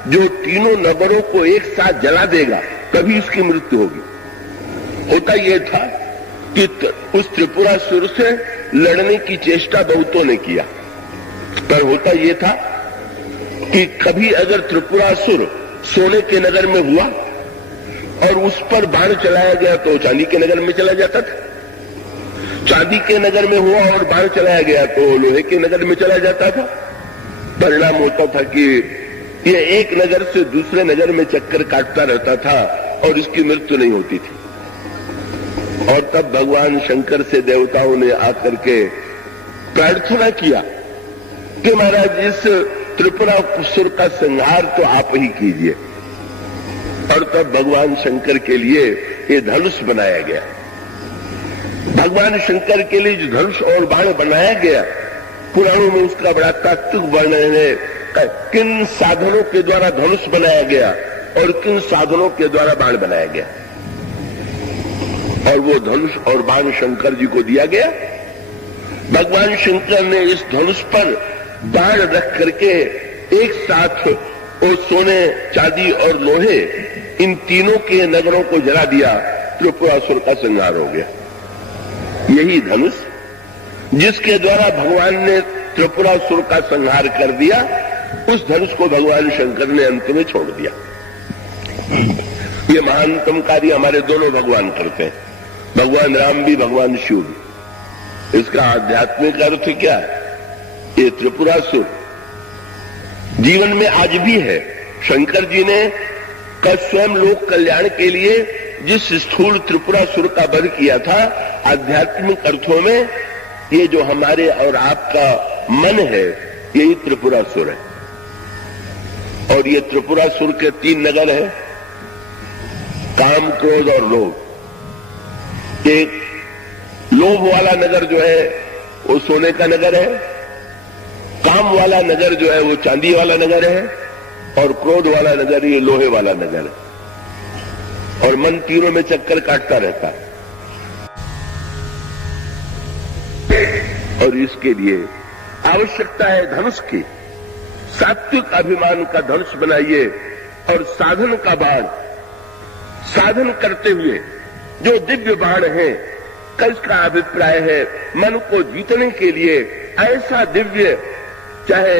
जो तीनों नगरों को एक साथ जला देगा, तभी उसकी मृत्यु होगी। होता यह था कि उस त्रिपुरासुर से लड़ने की चेष्टा बहुतों ने किया, पर होता यह था कि कभी अगर त्रिपुरासुर सोने के नगर में हुआ और उस पर बाण चलाया गया तो चांदी के नगर में चला जाता था, चांदी के नगर में हुआ और बाण चलाया गया तो लोहे के नगर में चला जाता था। परिणाम होता था कि ये एक नगर से दूसरे नगर में चक्कर काटता रहता था और इसकी मृत्यु नहीं होती थी। और तब भगवान शंकर से देवताओं ने आकर के प्रार्थना किया कि महाराज इस त्रिपुरासुर का संहार तो आप ही कीजिए। और तब भगवान शंकर के लिए ये धनुष बनाया गया। भगवान शंकर के लिए जो धनुष और बाण बनाया गया, पुराणों में उसका बड़ा तात्विक वर्णन है, किन साधनों के द्वारा धनुष बनाया गया और किन साधनों के द्वारा बाण बनाया गया। और वो धनुष और बाण शंकर जी को दिया गया। भगवान शंकर ने इस धनुष पर बाण रख करके एक साथ वो सोने, चांदी और लोहे, इन तीनों के नगरों को जला दिया। त्रिपुरासुर का संहार हो गया। यही धनुष जिसके द्वारा भगवान ने त्रिपुरासुर का संहार कर दिया, उस धनुष को भगवान शंकर ने अंत में छोड़ दिया। ये महानतम कार्य हमारे दोनों भगवान करते हैं, भगवान राम भी, भगवान शिव भी। इसका आध्यात्मिक अर्थ क्या है? ये त्रिपुरासुर जीवन में आज भी है। शंकर जी ने स्वयं लोक कल्याण के लिए जिस स्थूल त्रिपुरासुर का वध किया था, आध्यात्मिक अर्थों में ये जो हमारे और आपका मन है, यही त्रिपुरासुर है। और ये त्रिपुरासुर के 3 नगर है, काम, क्रोध और लोभ। एक लोभ वाला नगर जो है वो सोने का नगर है, काम वाला नगर जो है वो चांदी वाला नगर है, और क्रोध वाला नगर ये लोहे वाला नगर है। और मन तीनों में चक्कर काटता रहता है। और इसके लिए आवश्यकता है धनुष की। सात्विक अभिमान का धनुष बनाइए और साधन का बाण साधन करते हुए जो दिव्य बाण है, इसका अभिप्राय है मन को जीतने के लिए ऐसा दिव्य, चाहे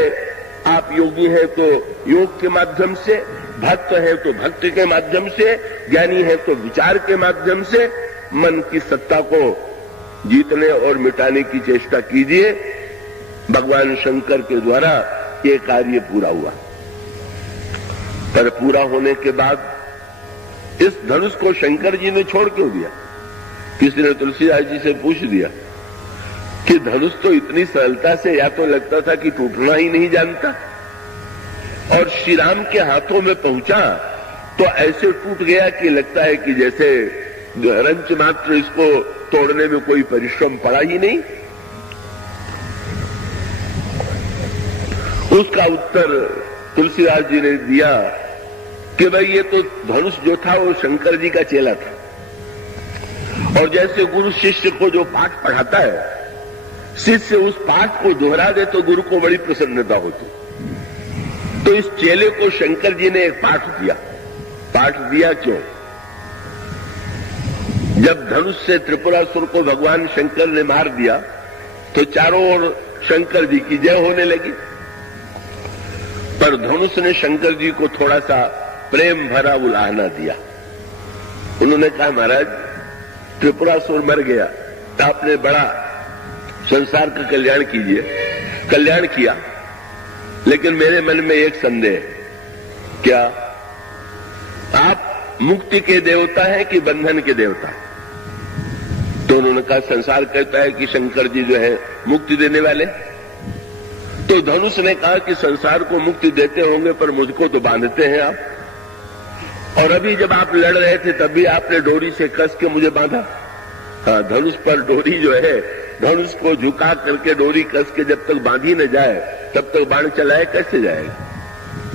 आप योगी हैं तो योग के माध्यम से, भक्त है तो भक्ति के माध्यम से, ज्ञानी है तो विचार के माध्यम से मन की सत्ता को जीतने और मिटाने की चेष्टा कीजिए। भगवान शंकर के द्वारा ये कार्य पूरा हुआ। पर पूरा होने के बाद इस धनुष को शंकर जी ने छोड़ क्यों दिया? किसी ने तुलसीदास जी से पूछ दिया कि धनुष तो इतनी सरलता से या तो लगता था कि टूटना ही नहीं जानता, और श्री राम के हाथों में पहुंचा तो ऐसे टूट गया कि लगता है कि जैसे रंच मात्र इसको तोड़ने में कोई परिश्रम पड़ा ही नहीं। उसका उत्तर तुलसीदास जी ने दिया कि भाई ये तो धनुष जो था वो शंकर जी का चेला था, और जैसे गुरु शिष्य को जो पाठ पढ़ाता है, शिष्य उस पाठ को दोहरा दे तो गुरु को बड़ी प्रसन्नता होती। तो इस चेले को शंकर जी ने एक पाठ दिया। पाठ दिया क्यों? जब धनुष से त्रिपुरासुर को भगवान शंकर ने मार दिया तो चारों ओर शंकर जी की जय होने लगी, पर धनुष ने शंकर जी को थोड़ा सा प्रेम भरा उलाहना दिया। उन्होंने कहा, महाराज त्रिपुरासुर मर गया, आपने बड़ा संसार का कल्याण कीजिए, कल्याण किया, लेकिन मेरे मन में एक संदेह है, क्या आप मुक्ति के देवता हैं कि बंधन के देवता हैं? तो उन्होंने कहा संसार कहता है कि शंकर जी जो है मुक्ति देने वाले। तो धनुष ने कहा कि संसार को मुक्ति देते होंगे पर मुझको तो बांधते हैं आप, और अभी जब आप लड़ रहे थे तब भी आपने डोरी से कस के मुझे बांधा। हाँ, धनुष पर डोरी जो है, धनुष को झुका करके डोरी कस के जब तक बांधी न जाए तब तक बाण चलाए कैसे जाएगा?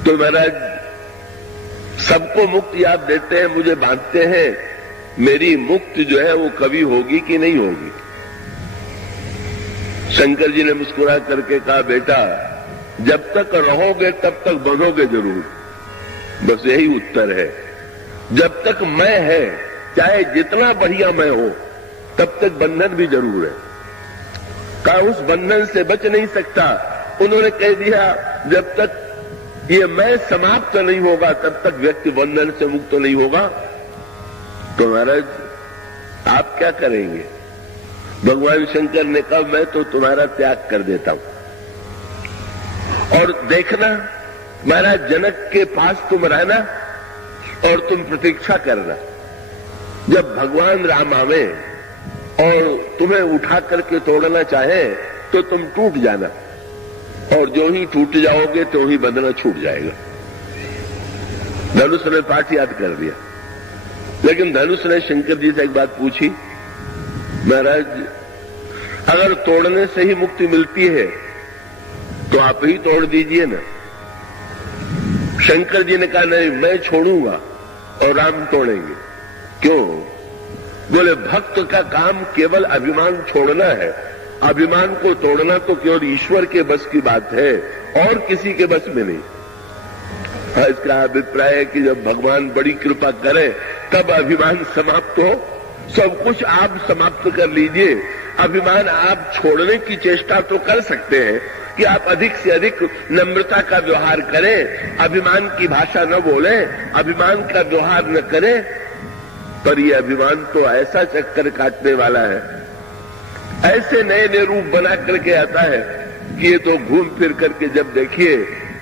तो महाराज सबको मुक्ति आप देते हैं, मुझे बांधते हैं, मेरी मुक्ति जो है वो कभी होगी कि नहीं होगी? शंकर जी ने मुस्कुरा करके कहा बेटा जब तक रहोगे तब तक बंधोगे जरूर, बस यही उत्तर है। जब तक मैं है, चाहे जितना बढ़िया मैं हो, तब तक बंधन भी जरूर है। कहा उस बंधन से बच नहीं सकता। उन्होंने कह दिया जब तक ये मैं समाप्त नहीं होगा तब तक व्यक्ति बंधन से मुक्त नहीं होगा। तो महाराज आप क्या करेंगे? भगवान शंकर ने कहा मैं तो तुम्हारा त्याग कर देता हूं, और देखना महाराज जनक के पास तुम रहना और तुम प्रतीक्षा करना, जब भगवान राम आवे और तुम्हें उठा करके तोड़ना चाहे तो तुम टूट जाना, और जो ही टूट जाओगे तो ही बंधना छूट जाएगा। धनुष ने पाठ याद कर दिया, लेकिन धनुष ने शंकर जी से एक बात पूछी, महाराज अगर तोड़ने से ही मुक्ति मिलती है तो आप ही तोड़ दीजिए ना। शंकर जी ने कहा नहीं, मैं छोड़ूंगा और राम तोड़ेंगे। क्यों? बोले भक्त का काम केवल अभिमान छोड़ना है, अभिमान को तोड़ना तो केवल ईश्वर के बस की बात है और किसी के बस में नहीं। इसका अभिप्राय है कि जब भगवान बड़ी कृपा करे तब अभिमान समाप्त हो। सब कुछ आप समाप्त कर लीजिए, अभिमान आप छोड़ने की चेष्टा तो कर सकते हैं कि आप अधिक से अधिक नम्रता का व्यवहार करें, अभिमान की भाषा न बोलें, अभिमान का व्यवहार न करें, पर यह अभिमान तो ऐसा चक्कर काटने वाला है, ऐसे नए नए रूप बना करके आता है कि ये तो घूम फिर करके जब देखिए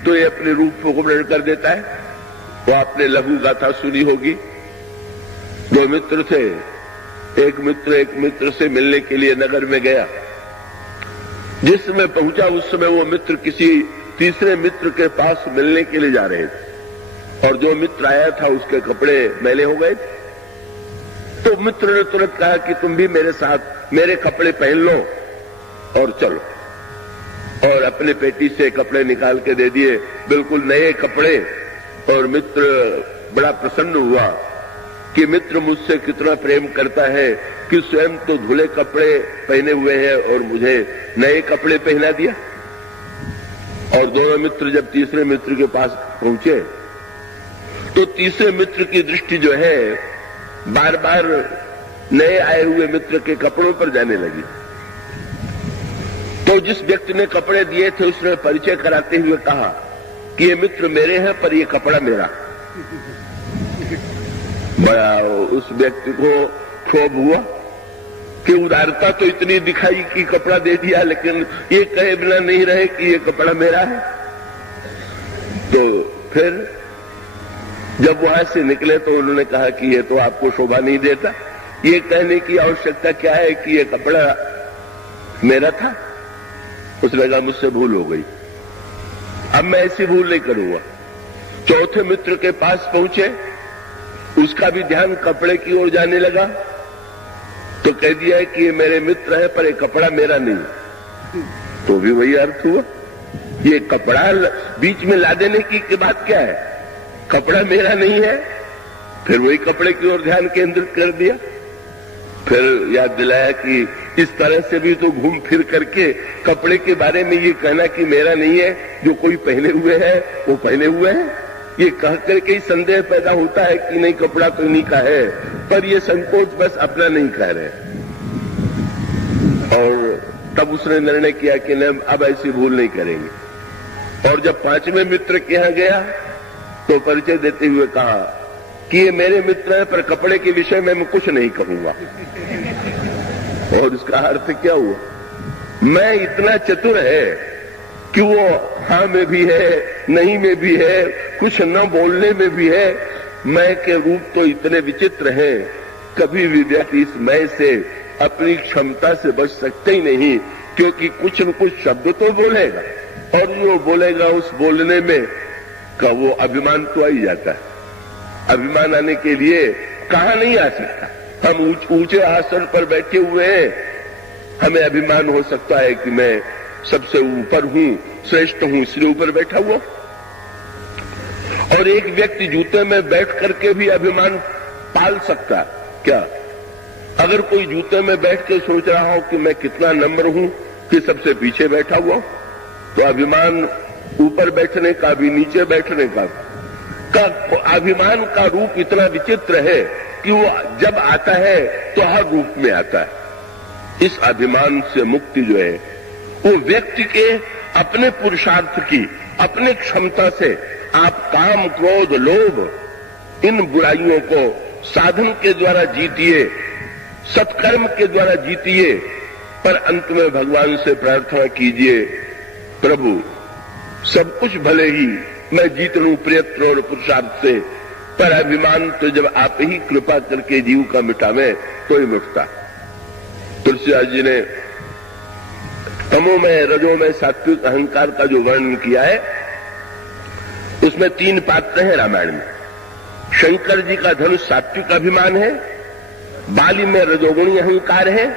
तो ये अपने रूप को ग्रहण कर देता है। वो आपने लघु गाथा सुनी होगी, दो मित्र थे, एक मित्र से मिलने के लिए नगर में गया। जिस समय पहुंचा उस समय वो मित्र किसी तीसरे मित्र के पास मिलने के लिए जा रहे थे, और जो मित्र आया था उसके कपड़े मैले हो गए थे। तो मित्र ने तुरंत कहा कि तुम भी मेरे साथ मेरे कपड़े पहन लो और चलो, और अपने पेटी से कपड़े निकाल के दे दिए, बिल्कुल नए कपड़े। और मित्र बड़ा प्रसन्न हुआ कि मित्र मुझसे कितना प्रेम करता है कि स्वयं तो धुले कपड़े पहने हुए हैं और मुझे नए कपड़े पहना दिया। और दोनों मित्र जब तीसरे मित्र के पास पहुंचे तो तीसरे मित्र की दृष्टि जो है बार बार नए आए हुए मित्र के कपड़ों पर जाने लगी। तो जिस व्यक्ति ने कपड़े दिए थे उसने परिचय कराते हुए कहा कि ये मित्र मेरे हैं पर ये कपड़ा मेरा। बड़ा उस व्यक्ति को क्षोभ हुआ कि उदारता तो इतनी दिखाई कि कपड़ा दे दिया, लेकिन ये कहे बिना नहीं रहे कि ये कपड़ा मेरा है। तो फिर जब वहां से निकले तो उन्होंने कहा कि ये तो आपको शोभा नहीं देता, ये कहने की आवश्यकता क्या है कि ये कपड़ा मेरा था। उसने कहा मुझसे भूल हो गई, अब मैं ऐसी भूल नहीं करूंगा। चौथे मित्र के पास पहुंचे, उसका भी ध्यान कपड़े की ओर जाने लगा, तो कह दिया कि ये मेरे मित्र है पर ये कपड़ा मेरा नहीं। तो भी वही अर्थ हुआ, ये कपड़ा बीच में ला देने की बात क्या है? कपड़ा मेरा नहीं है, फिर वही कपड़े की ओर ध्यान केंद्रित कर दिया। फिर याद दिलाया कि इस तरह से भी तो घूम फिर करके कपड़े के बारे में ये कहना कि मेरा नहीं है, जो कोई पहने हुए है वो पहने हुए है, ये कह करके ही संदेह पैदा होता है कि नहीं कपड़ा तो इन्हीं का है, पर ये संकोच बस अपना नहीं कह रहे। और तब उसने निर्णय किया कि नहीं अब ऐसी भूल नहीं करेंगे। और जब पांचवें मित्र के यहां गया तो परिचय देते हुए कहा कि ये मेरे मित्र हैं, पर कपड़े के विषय में मैं कुछ नहीं कहूंगा। और इसका अर्थ क्या हुआ? मैं इतना चतुर है कि वो हाँ में भी है, नहीं में भी है, कुछ न बोलने में भी है। मैं के रूप तो इतने विचित्र हैं, कभी भी व्यक्ति इस मैं से अपनी क्षमता से बच सकते ही नहीं, क्योंकि कुछ न कुछ शब्द तो बोलेगा, और जो बोलेगा उस बोलने में का वो अभिमान तो आ ही जाता है। अभिमान आने के लिए कहाँ नहीं आ सकता। हम ऊंचे आसन पर बैठे हुए हैं, हमें अभिमान हो सकता है कि मैं सबसे ऊपर हूं, श्रेष्ठ हूं, इसलिए ऊपर बैठा हुआ। और एक व्यक्ति जूते में बैठ करके भी अभिमान पाल सकता है क्या? अगर कोई जूते में बैठ के सोच रहा हो कि मैं कितना नम्र हूं कि सबसे पीछे बैठा हुआ, तो अभिमान ऊपर बैठने का भी, नीचे बैठने का अभिमान का रूप इतना विचित्र है कि वो जब आता है तो हर रूप में आता है। इस अभिमान से मुक्ति जो है वो व्यक्ति के अपने पुरुषार्थ की, अपने क्षमता से आप काम, क्रोध, लोभ इन बुराइयों को साधन के द्वारा जीतिए, सत्कर्म के द्वारा जीतिए, पर अंत में भगवान से प्रार्थना कीजिए, प्रभु सब कुछ भले ही मैं जीत लूं प्रयत्न और पुरुषार्थ से, पर अभिमान तो जब आप ही कृपा करके जीव का मिटावे तो ही मिटता। तुलसीदास जी ने तमो में, रजो में, सात्विक अहंकार का जो वर्णन किया है, उसमें 3 पात्र हैं रामायण में। शंकर जी का धनुष सात्विक अभिमान है, बाली में रजोगुणी अहंकार है,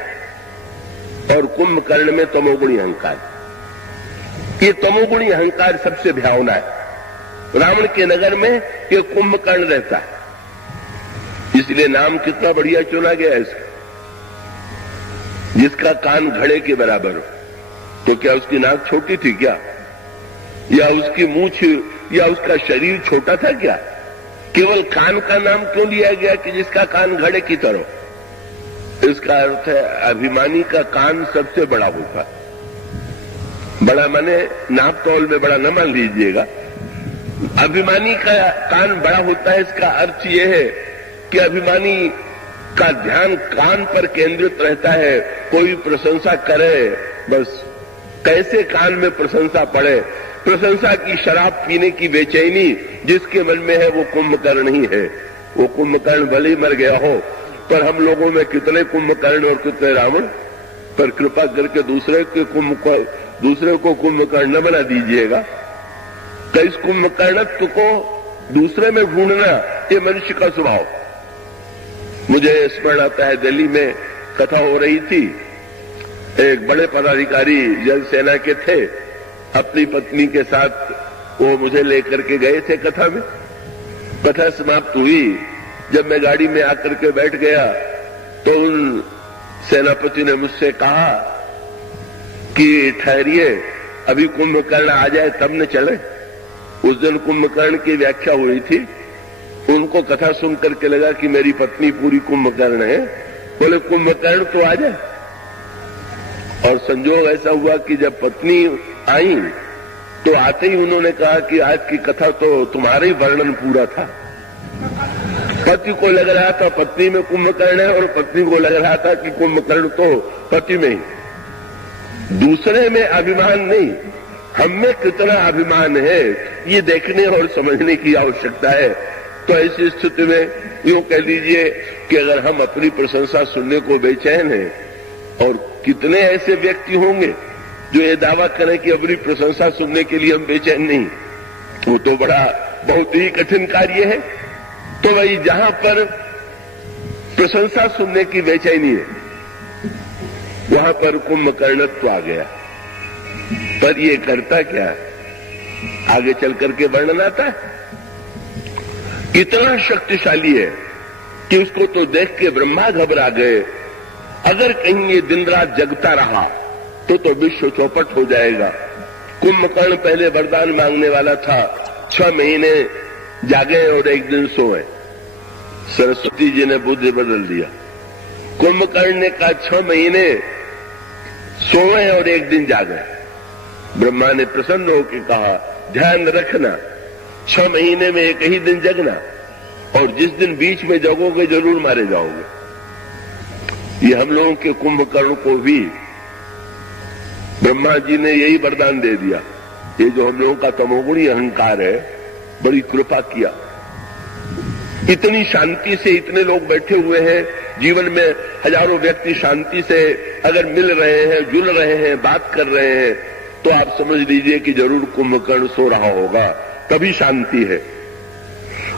और कुंभकर्ण में तमोगुणी अहंकार। ये तमोगुणी अहंकार सबसे भयावना है। रावण के नगर में ये कुंभकर्ण रहता है, इसलिए नाम कितना बढ़िया चुना गया है इसका। जिसका कान घड़े के बराबर हो, तो क्या उसकी नाक छोटी थी क्या? या उसकी मूछ या उसका शरीर छोटा था क्या? केवल कान का नाम क्यों लिया गया कि जिसका कान घड़े की तरह? इसका अर्थ है अभिमानी का कान सबसे बड़ा होता है। बड़ा माने नाप तौल में बड़ा न मान लीजिएगा। अभिमानी का कान बड़ा होता है, इसका अर्थ यह है कि अभिमानी का ध्यान कान पर केंद्रित रहता है। कोई प्रशंसा करे, बस कैसे कान में प्रशंसा पड़े। प्रशंसा की शराब पीने की बेचैनी जिसके मन में है वो कुंभकर्ण ही है। वो कुंभकर्ण भले ही मर गया हो, पर हम लोगों में कितने कुंभकर्ण और कितने रावण। पर कृपा करके दूसरे को कुंभकर्ण न बना दीजिएगा। तो इस कुंभकर्णत्व को दूसरे में ढूंढना ये मनुष्य का स्वभाव। मुझे स्मरण आता है, दिल्ली में कथा हो रही थी। एक बड़े पदाधिकारी जल सेना के थे, अपनी पत्नी के साथ वो मुझे लेकर के गए थे कथा में। कथा समाप्त हुई, जब मैं गाड़ी में आकर के बैठ गया तो उन सेनापति ने मुझसे कहा कि ठहरिए, अभी कुंभकर्ण आ जाए तब न चले। उस दिन कुंभकर्ण की व्याख्या हुई थी। उनको कथा सुन करके लगा कि मेरी पत्नी पूरी कुंभकर्ण है। बोले कुंभकर्ण तो आ जाए। और संजोग ऐसा हुआ कि जब पत्नी आई तो आते ही उन्होंने कहा कि आज की कथा तो तुम्हारा ही वर्णन पूरा था। पति को लग रहा था पत्नी में कुंभकर्ण है, और पत्नी को लग रहा था कि कुंभकर्ण तो पति में ही। दूसरे में अभिमान नहीं, हम में कितना अभिमान है ये देखने और समझने की आवश्यकता है। तो ऐसी स्थिति में यूं कह लीजिए कि अगर हम अपनी प्रशंसा सुनने को बेचैन हैं, और कितने ऐसे व्यक्ति होंगे जो ये दावा करें कि अपनी प्रशंसा सुनने के लिए हम बेचैन नहीं, वो तो बहुत ही कठिन कार्य है। तो वही जहां पर प्रशंसा सुनने की बेचैनी है, वहां पर कुंभकर्णत्व आ गया। पर ये करता क्या है, आगे चल करके वर्णन आता है। इतना शक्तिशाली है कि उसको तो देख के ब्रह्मा घबरा गए। अगर कहीं ये दिन रात जगता रहा तो विश्व चौपट हो जाएगा। कुंभकर्ण पहले वरदान मांगने वाला था, 6 महीने जागे और 1 दिन सोए। सरस्वती जी ने बुद्धि बदल दिया। कुंभकर्ण ने कहा 6 महीने सोए और 1 दिन जागे। ब्रह्मा ने प्रसन्न होकर कहा ध्यान रखना, 6 महीने में 1 ही दिन जगना, और जिस दिन बीच में जगोगे जरूर मारे जाओगे। ये हम लोगों के कुंभकर्ण को भी ब्रह्मा जी ने यही वरदान दे दिया। ये जो हम लोगों का तमोगुणी अहंकार है, बड़ी कृपा किया। इतनी शांति से इतने लोग बैठे हुए हैं, जीवन में हजारों व्यक्ति शांति से अगर मिल रहे हैं, जुल रहे हैं, बात कर रहे हैं, तो आप समझ लीजिए कि जरूर कुंभकर्ण सो रहा होगा, तभी शांति है।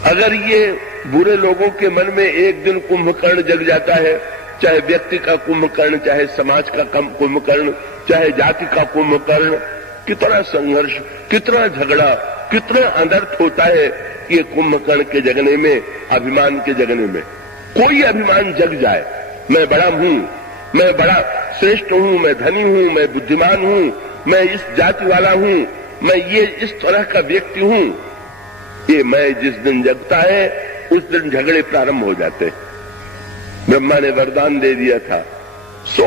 अगर ये बुरे लोगों के मन में एक दिन कुंभकर्ण जग जाता है, चाहे व्यक्ति का कुंभकर्ण, चाहे समाज का कुंभकर्ण, चाहे जाति का कुंभकर्ण, कितना संघर्ष, कितना झगड़ा, कितना अनर्थ होता है ये कुंभकर्ण के जगने में, अभिमान के जगने में। कोई अभिमान जग जाए, मैं बड़ा हूं, मैं बड़ा श्रेष्ठ हूं, मैं धनी हूं, मैं बुद्धिमान हूं, मैं इस जाति वाला हूं, मैं ये इस तरह का व्यक्ति हूं, ये मैं जिस दिन जगता है उस दिन झगड़े प्रारंभ हो जाते हैं। ब्रह्मा ने वरदान दे दिया था, सो।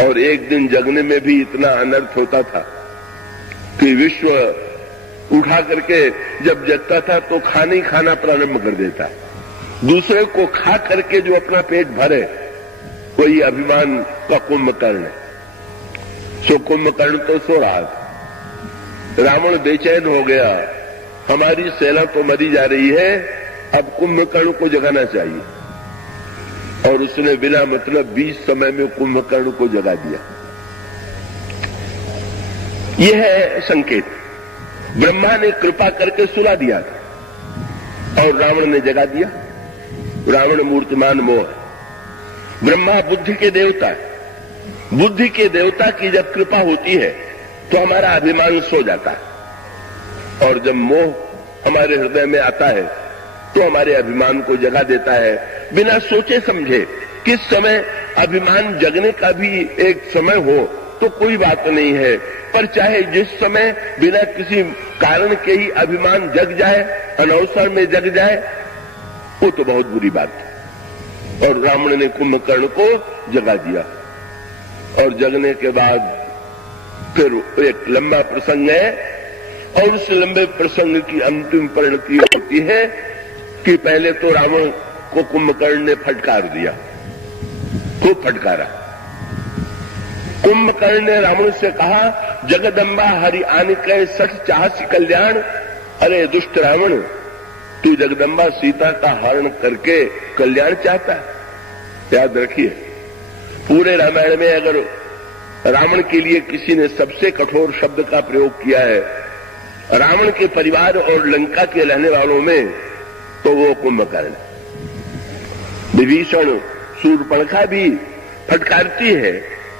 और एक दिन जगने में भी इतना अनर्थ होता था कि विश्व उठा करके जब जगता था तो खाना ही खाना प्रारंभ कर देता। दूसरे को खा करके जो अपना पेट भरे, वही अभिमान का कुंभकर्ण है। सो कुंभकर्ण तो सो रहा था। रावण बेचैन हो गया, हमारी सेना तो मरी जा रही है, अब कुंभकर्ण को जगाना चाहिए। और उसने बिना मतलब 20 समय में कुंभकर्ण को जगा दिया। यह है संकेत। ब्रह्मा ने कृपा करके सुला दिया था और रावण ने जगा दिया। रावण मूर्तिमान मोह, ब्रह्मा बुद्धि के देवता है। बुद्धि के देवता की जब कृपा होती है तो हमारा अभिमान सो जाता है, और जब मोह हमारे हृदय में आता है तो हमारे अभिमान को जगा देता है। बिना सोचे समझे किस समय अभिमान जगने का भी एक समय हो तो कोई बात नहीं है, पर चाहे जिस समय बिना किसी कारण के ही अभिमान जग जाए, अनवसर में जग जाए, वो तो बहुत बुरी बात है। और रावण ने कुंभकर्ण को जगा दिया। और जगने के बाद फिर एक लंबा प्रसंग है, और उस लंबे प्रसंग की अंतिम परिणति होती है कि पहले तो रावण को कुंभकर्ण ने फटकार दिया, खूब फटकारा। कुंभकर्ण ने रावण से कहा, जगदम्बा हरि आने के सठ चाहसी कल्याण। अरे दुष्ट रावण, तू जगदम्बा सीता का हरण करके कल्याण चाहता है? याद रखिए, पूरे रामायण में अगर रावण के लिए किसी ने सबसे कठोर शब्द का प्रयोग किया है रावण के परिवार और लंका के रहने वालों में, तो वो कुंभकर्ण। विभीषण शूर्पणखा भी फटकारती है,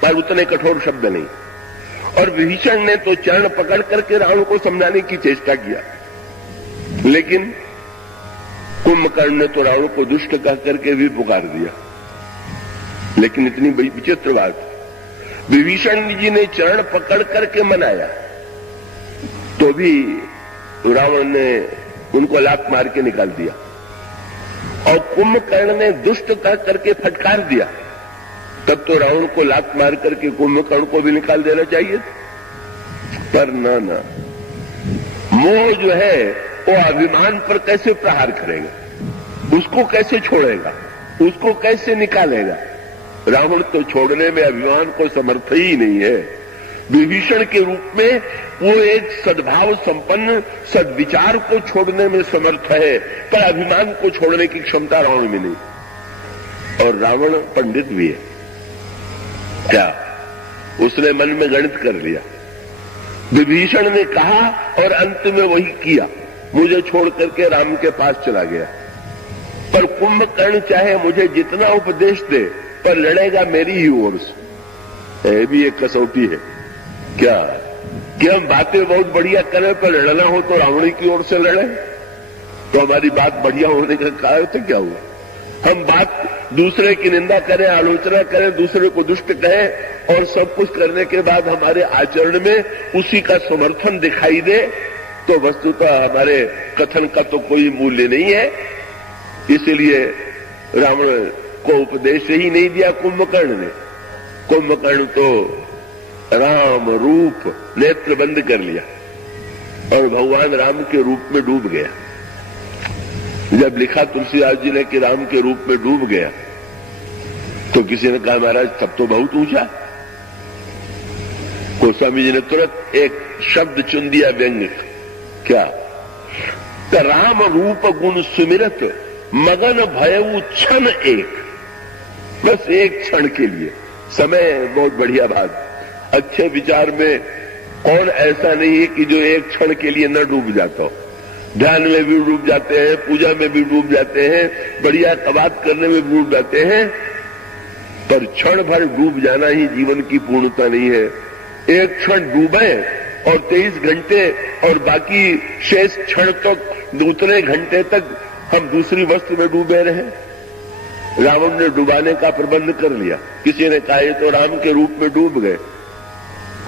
पर उतने कठोर शब्द नहीं। और विभीषण ने तो चरण पकड़ करके रावण को समझाने की चेष्टा किया, लेकिन कुंभकर्ण ने तो रावण को दुष्ट कह करके भी पुकार दिया। लेकिन इतनी बड़ी विचित्र बात, विभीषण जी ने चरण पकड़ करके मनाया, तो भी रावण ने उनको लात मार के निकाल दिया। और कुंभकर्ण ने दुष्ट कह करके फटकार दिया, तब तो रावण को लात मार करके कुंभकर्ण को भी निकाल देना चाहिए। पर ना, मोह जो है वो अभिमान पर कैसे प्रहार करेगा, उसको कैसे छोड़ेगा, उसको कैसे निकालेगा? रावण तो छोड़ने में अभिमान को समर्थ ही नहीं है। विभीषण के रूप में वो एक सद्भाव संपन्न सद्विचार को छोड़ने में समर्थ है, पर अभिमान को छोड़ने की क्षमता रावण में नहीं। और रावण पंडित भी है क्या? उसने मन में गणित कर लिया। विभीषण ने कहा और अंत में वही किया, मुझे छोड़ करके राम के पास चला गया। पर कुंभकर्ण चाहे मुझे जितना उपदेश दे, पर लड़ेगा मेरी ही ओर से। ये भी एक कसौटी है क्या कि हम बातें बहुत बढ़िया करें, पर लड़ना हो तो रावण की ओर से लड़े? तो हमारी बात बढ़िया होने का कारण तो क्या हुआ? हम बात दूसरे की निंदा करें, आलोचना करें, दूसरे को दुष्ट कहें, और सब कुछ करने के बाद हमारे आचरण में उसी का समर्थन दिखाई दे, तो वस्तुतः हमारे कथन का तो कोई मूल्य नहीं है। इसलिए रावण को उपदेश ही नहीं दिया कुंभकर्ण ने। कुंभकर्ण तो राम रूप नेत्र बंद कर लिया और भगवान राम के रूप में डूब गया। जब लिखा तुलसीदास जी ने कि राम के रूप में डूब गया, तो किसी ने कहा महाराज तब तो बहुत ऊंचा। गोस्वामी जी ने तुरंत एक शब्द चुन दिया व्यंग, क्या? राम रूप गुण सुमिरत मगन भयऊ क्षण एक। बस एक क्षण के लिए समय, बहुत बढ़िया बात। अच्छे विचार में कौन ऐसा नहीं है कि जो एक क्षण के लिए न डूब जाता हो। ध्यान में भी डूब जाते हैं, पूजा में भी डूब जाते हैं, बढ़िया बात करने में डूब जाते हैं, पर क्षण भर डूब जाना ही जीवन की पूर्णता नहीं है। एक क्षण डूबे और 23 घंटे और बाकी शेष क्षण तक, उतने घंटे तक हम दूसरी वस्तु में डूबे रहे। रावण ने डुबाने का प्रबंध कर लिया। किसी ने कहा तो राम के रूप में डूब गए,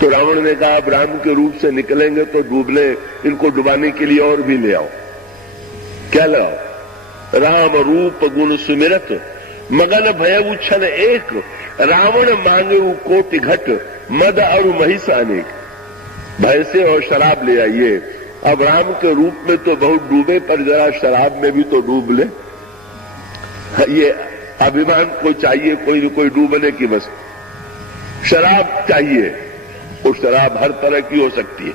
तो रावण ने कहा अब राम के रूप से निकलेंगे तो डूब ले, इनको डुबाने के लिए और भी ले आओ। क्या लाओ? राम रूप गुण सुमिरत मगन भयऊ क्षण एक। रावण मांगे कोटि घट मद और महिष अनेक। भय से और शराब ले आइए। अब राम के रूप में तो बहुत डूबे, पर जरा शराब में भी तो डूब ले। ये अभिमान को चाहिए कोई न कोई डूबने की वस्तु। शराब चाहिए, वो शराब हर तरह की हो सकती है।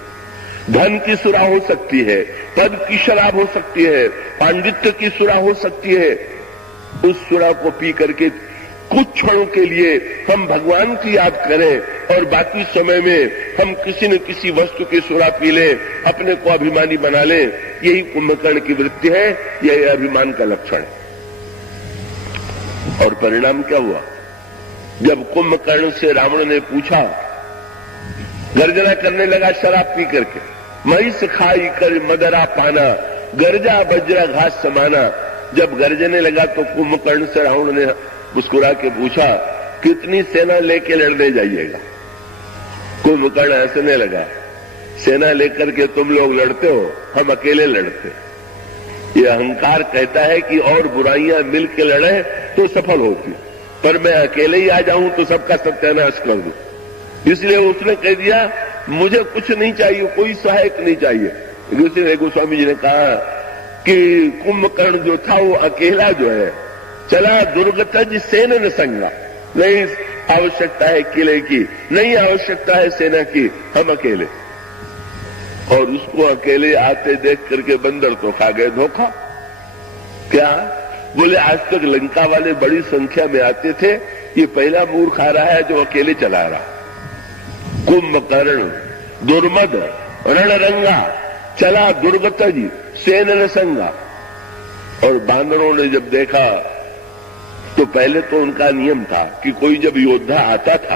धन की सुरा हो सकती है, पद की शराब हो सकती है, पांडित्य की सुरा हो सकती है। उस सुरा को पी करके कुछ क्षणों के लिए हम भगवान की याद करें और बाकी समय में हम किसी न किसी वस्तु की सुरा पी लें, अपने को अभिमानी बना लें। यही कुंभकर्ण की वृत्ति है, यही अभिमान का लक्षण है। और परिणाम क्या हुआ? जब कुंभकर्ण से रावण ने पूछा, गर्जना करने लगा शराब पी करके, महिष खाई कर मदरा पाना, गर्जा बजरा घास समाना। जब गर्जने लगा तो कुंभकर्ण से रावण ने मुस्कुरा के पूछा, कितनी सेना लेके लड़ने जाइएगा? कुंभकर्ण हंसने लगा, सेना लेकर के तुम लोग लड़ते हो, हम अकेले लड़ते। ये अहंकार कहता है कि और बुराइयां मिल के लड़े तो सफल होती, पर मैं अकेले ही आ जाऊं तो सबका सत्यानाश कर दूं। इसलिए उसने कह दिया मुझे कुछ नहीं चाहिए, कोई सहायक नहीं चाहिए। इसलिए गोस्वामी जी ने कहा कि कुंभकर्ण जो था वो अकेला जो है चला दुर्गतज सेन न संगा। नहीं आवश्यकता है किले की, नहीं आवश्यकता है सेना की, हम अकेले। और उसको अकेले आते देख करके बंदर तो खा गए धोखा। क्या बोले? आज तक लंका वाले बड़ी संख्या में आते थे, ये पहला मूर्ख आ रहा है जो अकेले चला रहा। कुंभकर्ण दुर्मद रणरंगा चला दुर्गतज सेन न संगा। और बानरों ने जब देखा तो पहले तो उनका नियम था कि कोई जब योद्धा आता था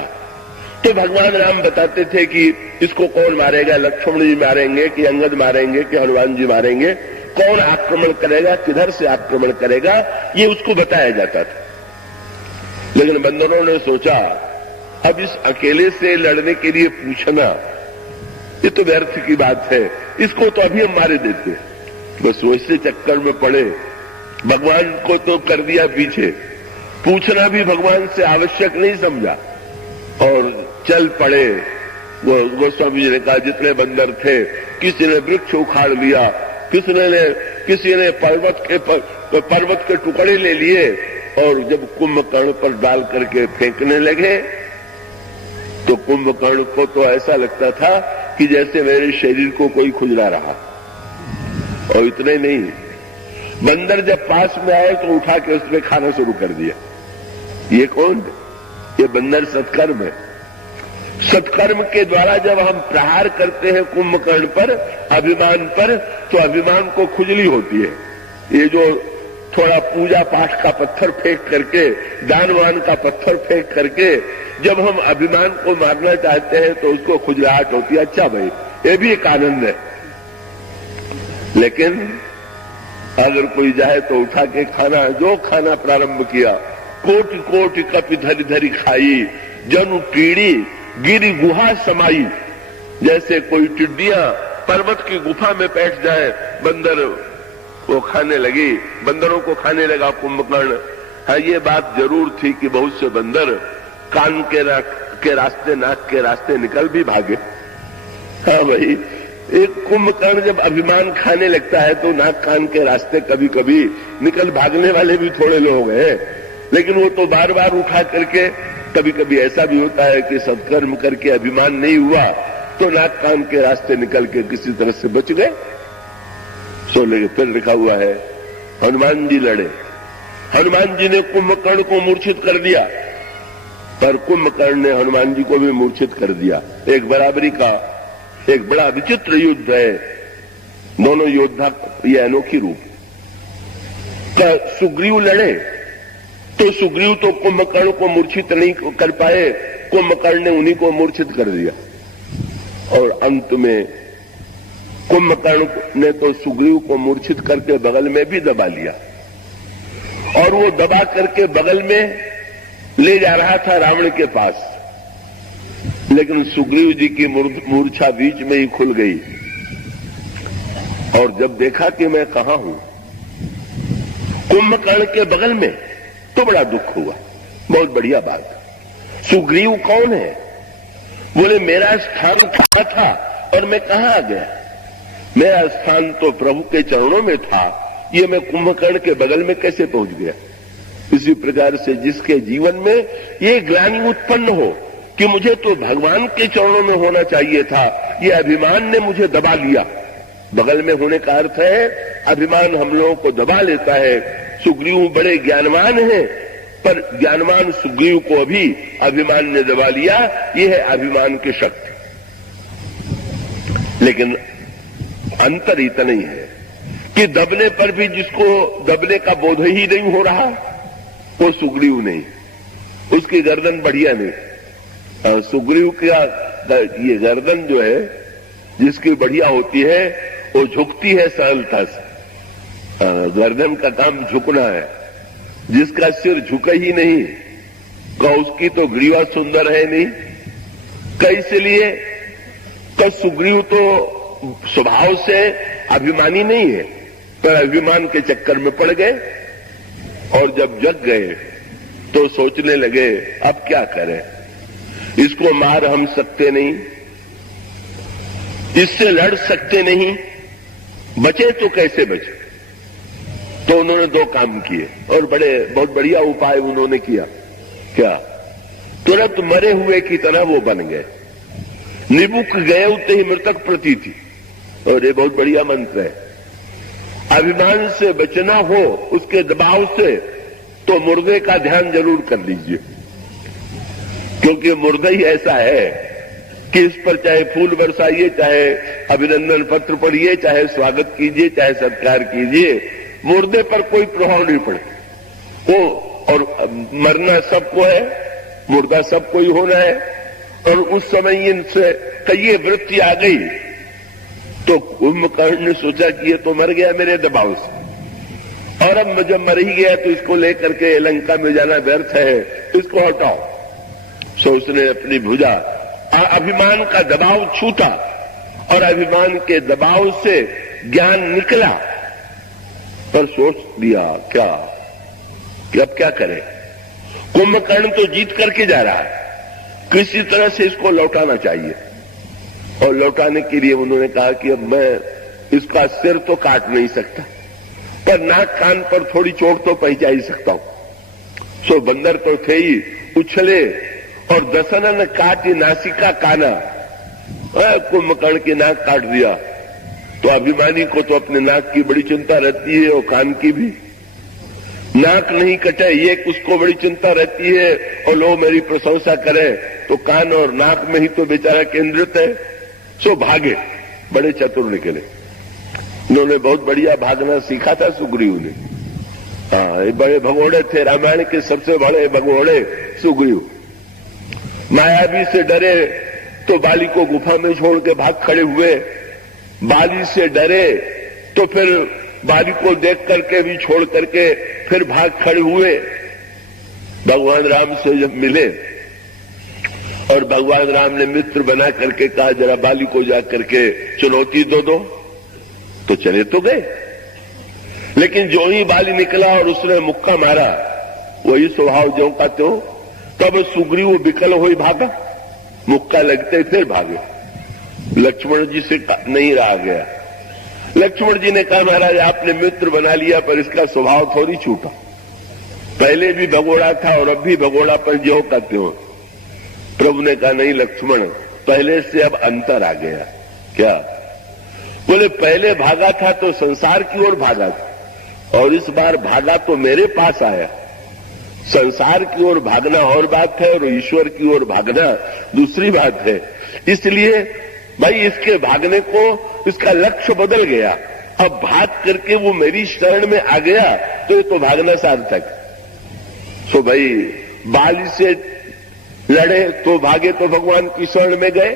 तो भगवान राम बताते थे कि इसको कौन मारेगा, लक्ष्मण जी मारेंगे कि अंगद मारेंगे कि हनुमान जी मारेंगे, कौन आक्रमण करेगा, किधर से आक्रमण करेगा, ये उसको बताया जाता था। लेकिन बंदरों ने सोचा अब इस अकेले से लड़ने के लिए पूछना ये तो व्यर्थ की बात है, इसको तो अभी हम मारे देते। बस वैसे चक्कर में पड़े, भगवान को तो कर दिया पीछे, पूछना भी भगवान से आवश्यक नहीं समझा और चल पड़े। गोस्वामी जी ने कहा जितने बंदर थे, किसी ने वृक्ष उखाड़ लिया, किसी ने पर्वत के टुकड़े ले लिए और जब कुंभकर्ण पर डाल करके फेंकने लगे तो कुंभकर्ण को तो ऐसा लगता था कि जैसे मेरे शरीर को कोई खुजला रहा। और इतने नहीं, बंदर जब पास में आए तो उठा के उसमें खाना शुरू कर दिया। ये कौन? ये बंदर सत्कर्म है। सत्कर्म के द्वारा जब हम प्रहार करते हैं कुंभकर्ण पर, अभिमान पर, तो अभिमान को खुजली होती है। ये जो थोड़ा पूजा पाठ का पत्थर फेंक करके, दान वान का पत्थर फेंक करके जब हम अभिमान को मारना चाहते हैं तो उसको खुजलाहट होती है। अच्छा भाई, ये भी एक आनंद है। लेकिन अगर कोई जाए तो उठा के खाना, जो खाना प्रारंभ किया, कोटि कोटि कपि धरि धरि खाई, जनु टीड़ी गिरी गुहा समाई। जैसे कोई टिड्डियां पर्वत की गुफा में बैठ जाए, बंदर वो खाने लगी, बंदरों को खाने लगा कुंभकर्ण। हाँ, ये बात जरूर थी कि बहुत से बंदर कान के रास्ते, नाक के रास्ते निकल भी भागे। हाँ भाई, एक कुंभकर्ण जब अभिमान खाने लगता है तो नाक कान के रास्ते कभी कभी निकल भागने वाले भी थोड़े लोग हैं, लेकिन वो तो बार बार उठा करके, कभी कभी ऐसा भी होता है कि सत्कर्म करके अभिमान नहीं हुआ तो नाक कान के रास्ते निकल के किसी तरह से बच गए। सो लेके फिर लिखा हुआ है हनुमान जी लड़े, हनुमान जी ने कुंभकर्ण को मूर्छित कर दिया, पर कुंभकर्ण ने हनुमान जी को भी मूर्छित कर दिया। एक बराबरी का एक बड़ा विचित्र युद्ध है, दोनों योद्धा ये अनोखी रूप। सुग्रीव लड़े तो सुग्रीव तो कुंभकर्ण को मूर्छित नहीं कर पाए, कुंभकर्ण ने उन्हीं को मूर्छित कर दिया और अंत में कुंभकर्ण ने तो सुग्रीव को मूर्छित करके बगल में भी दबा लिया और वो दबा करके बगल में ले जा रहा था रावण के पास, लेकिन सुग्रीव जी की मूर्छा बीच में ही खुल गई और जब देखा कि मैं कहां हूं, कुंभकर्ण के बगल में, तो बड़ा दुख हुआ। बहुत बढ़िया बात। सुग्रीव कौन है? बोले मेरा स्थान कहां था और मैं कहां आ गया? मेरा स्थान तो प्रभु के चरणों में था, ये मैं कुंभकर्ण के बगल में कैसे पहुंच गया? इसी प्रकार से जिसके जीवन में ये ग्लानि उत्पन्न हो कि मुझे तो भगवान के चरणों में होना चाहिए था, ये अभिमान ने मुझे दबा लिया। बगल में होने का अर्थ है अभिमान हम लोगों को दबा लेता है। सुग्रीव बड़े ज्ञानवान हैं, पर ज्ञानवान सुग्रीव को अभी अभिमान ने दबा लिया। ये है अभिमान की शक्ति। लेकिन अंतर इतना ही है कि दबने पर भी जिसको दबने का बोध ही नहीं हो रहा, वो सुग्रीव नहीं, उसकी गर्दन बढ़िया नहीं। सुग्रीव का ये गर्दन जो है जिसकी बढ़िया होती है वो झुकती है सरलता से। गर्दन का काम झुकना है। जिसका सिर झुके ही नहीं का उसकी तो ग्रीवा सुंदर है नहीं। कैसे लिए का सुग्रीव तो स्वभाव से अभिमानी नहीं है, पर अभिमान के चक्कर में पड़ गए और जब जग गए तो सोचने लगे अब क्या करें, इसको मार हम सकते नहीं, इससे लड़ सकते नहीं, बचे तो कैसे बचे? तो उन्होंने दो काम किए और बहुत बढ़िया उपाय उन्होंने किया। क्या? तुरंत मरे हुए की तरह वो बन गए। निबुक गए उतने ही मृतक प्रतीति। और ये बहुत बढ़िया मंत्र है। अभिमान से बचना हो उसके दबाव से, तो मुर्दे का ध्यान जरूर कर लीजिए, क्योंकि मुर्दा ही ऐसा है कि इस पर चाहे फूल बरसाइए, चाहे अभिनंदन पत्र पढ़िए, चाहे स्वागत कीजिए, चाहे सत्कार कीजिए, मुर्दे पर कोई प्रभाव नहीं पड़ता। वो और मरना सबको है, मुर्दा सबको ही होना है। और उस समय इनसे कई वृत्ति आ गई तो कुंभकर्ण ने सोचा कि ये तो मर गया मेरे दबाव से, और अब जब मर ही गया तो इसको लेकर के लंका में जाना व्यर्थ है, इसको हटाओ। सो उसने अपनी भुजा अभिमान का दबाव छूटा और अभिमान के दबाव से ज्ञान निकला, पर सोच दिया क्या कि अब क्या करें। कुंभकर्ण तो जीत करके जा रहा है, किसी तरह से इसको लौटाना चाहिए। और लौटाने के लिए उन्होंने कहा कि अब मैं इसका सिर तो काट नहीं सकता, पर नाक कान पर थोड़ी चोट तो पहुंचा ही सकता हूं। सो बंदर तो थे ही, उछले और दसनन काटी नासिका काना, कुंभकर्ण की नाक काट दिया। तो अभिमानी को तो अपने नाक की बड़ी चिंता रहती है और कान की भी। नाक नहीं कटे ये उसको बड़ी चिंता रहती है, और लोग मेरी प्रशंसा करें, तो कान और नाक में ही तो बेचारा केंद्रित है। सो भागे, बड़े चतुर निकले। उन्होंने बहुत बढ़िया भागना सीखा था सुग्रीव ने। हाँ, बड़े भगोड़े थे, रामायण के सबसे बड़े भगोड़े सुग्रीव। मायावी से डरे तो बाली को गुफा में छोड़ के भाग खड़े हुए, बाली से डरे तो फिर बाली को देख करके भी छोड़ करके फिर भाग खड़े हुए। भगवान राम से जब मिले और भगवान राम ने मित्र बना करके कहा जरा बाली को जा करके चुनौती दो, तो चले तो गए, लेकिन जो ही बाली निकला और उसने मुक्का मारा, वही स्वभाव जो का त्यों, तब सुग्रीव विकल हो भागा, मुक्का लगते फिर भागे। लक्ष्मण जी से नहीं रहा गया। लक्ष्मण जी ने कहा, महाराज आपने मित्र बना लिया पर इसका स्वभाव थोड़ी छूटा, पहले भी भगोड़ा था और अब भी भगोड़ापन जो करते हो। प्रभु ने कहा, नहीं लक्ष्मण, पहले से अब अंतर आ गया। क्या? बोले पहले भागा था तो संसार की ओर भागा था और इस बार भागा तो मेरे पास आया। संसार की ओर भागना और बात है और ईश्वर की ओर भागना दूसरी बात है। इसलिए भाई इसके भागने को इसका लक्ष्य बदल गया। अब भाग करके वो मेरी शरण में आ गया तो ये तो भागना सार्थक। सो भाई बाली से लड़े तो भागे तो भगवान की शरण में गए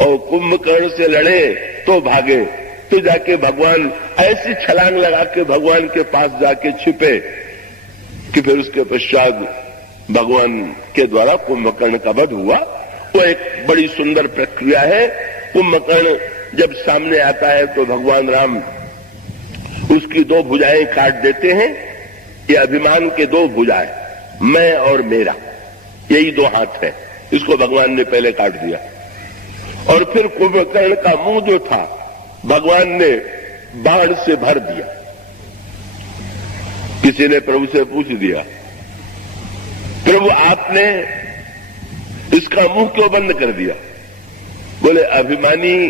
और कुंभकर्ण से लड़े तो भागे तो जाके भगवान ऐसी छलांग लगा के भगवान के पास जाके छिपे कि फिर उसके पश्चात भगवान के द्वारा कुंभकर्ण का वध हुआ। वो एक बड़ी सुंदर प्रक्रिया है। कुंभकर्ण जब सामने आता है तो भगवान राम उसकी दो भुजाएं काट देते हैं। ये अभिमान के दो भुजाएं, मैं और मेरा, यही दो हाथ है, इसको भगवान ने पहले काट दिया। और फिर कुंभकर्ण का मुंह जो था भगवान ने बाण से भर दिया। किसी ने प्रभु से पूछ दिया, प्रभु आपने इसका मुंह क्यों बंद कर दिया? बोले अभिमानी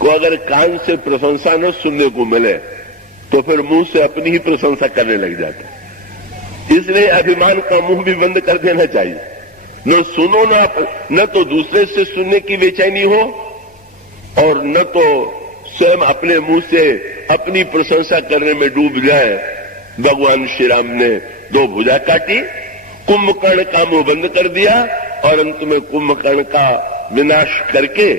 को अगर कान से प्रशंसा न सुनने को मिले तो फिर मुंह से अपनी ही प्रशंसा करने लग जाता है। इसलिए अभिमान का मुंह भी बंद कर देना चाहिए। न सुनो न तो दूसरे से सुनने की बेचैनी हो और न तो स्वयं अपने मुंह से अपनी प्रशंसा करने में डूब जाए। भगवान श्री राम ने दो भुजा काटी, कुंभकर्ण का मुंह बंद कर दिया और अंत में कुंभकर्ण का विनाश करके,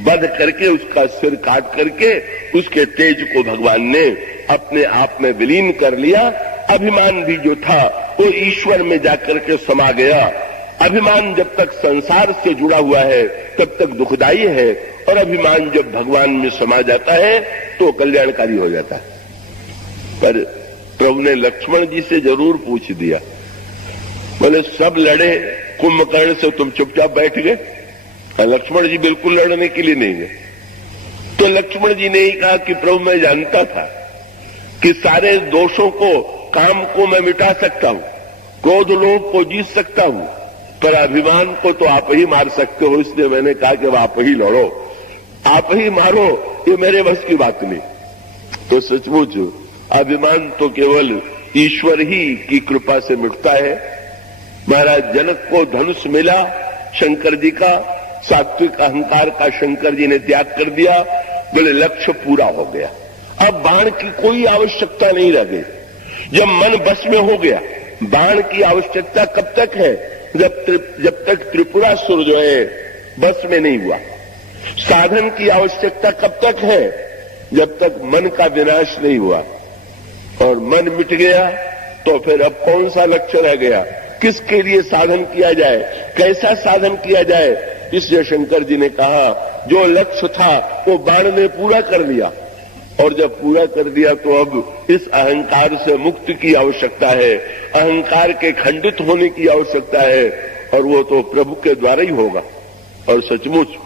वध करके, उसका सिर काट करके उसके तेज को भगवान ने अपने आप में विलीन कर लिया। अभिमान भी जो था वो ईश्वर में जाकर के समा गया। अभिमान जब तक संसार से जुड़ा हुआ है तब तक दुखदायी है और अभिमान जब भगवान में समा जाता है तो कल्याणकारी हो जाता है। पर प्रभु ने लक्ष्मण जी से जरूर पूछ दिया। बोले सब लड़े कुंभकर्ण से, तुम चुपचाप बैठ गए? लक्ष्मण जी बिल्कुल लड़ने के लिए नहीं गए। तो लक्ष्मण जी ने ही कहा कि प्रभु मैं जानता था कि सारे दोषों को, काम को मैं मिटा सकता हूं, क्रोध लोभ को जीत सकता हूं, पर अभिमान को तो आप ही मार सकते हो। इसलिए मैंने कहा कि अब आप ही लड़ो, आप ही मारो, ये मेरे बस की बात नहीं। तो सचमुच अभिमान तो केवल ईश्वर ही की कृपा से मिटता है। महाराज जनक को धनुष मिला शंकर जी का, सात्विक अहंकार का शंकर जी ने त्याग कर दिया। बोले लक्ष्य पूरा हो गया, अब बाण की कोई आवश्यकता नहीं रह गई। जब मन बस में हो गया, बाण की आवश्यकता कब तक है? जब तक त्रिपुरासुर जो है बस में नहीं हुआ। साधन की आवश्यकता कब तक है? जब तक मन का विनाश नहीं हुआ। और मन मिट गया तो फिर अब कौन सा लक्ष्य रह गया? किसके लिए साधन किया जाए, कैसा साधन किया जाए? इसलिए शंकर जी ने कहा जो लक्ष्य था वो बाण ने पूरा कर लिया और जब पूरा कर दिया तो अब इस अहंकार से मुक्ति की आवश्यकता है, अहंकार के खंडित होने की आवश्यकता है और वो तो प्रभु के द्वारा ही होगा। और सचमुच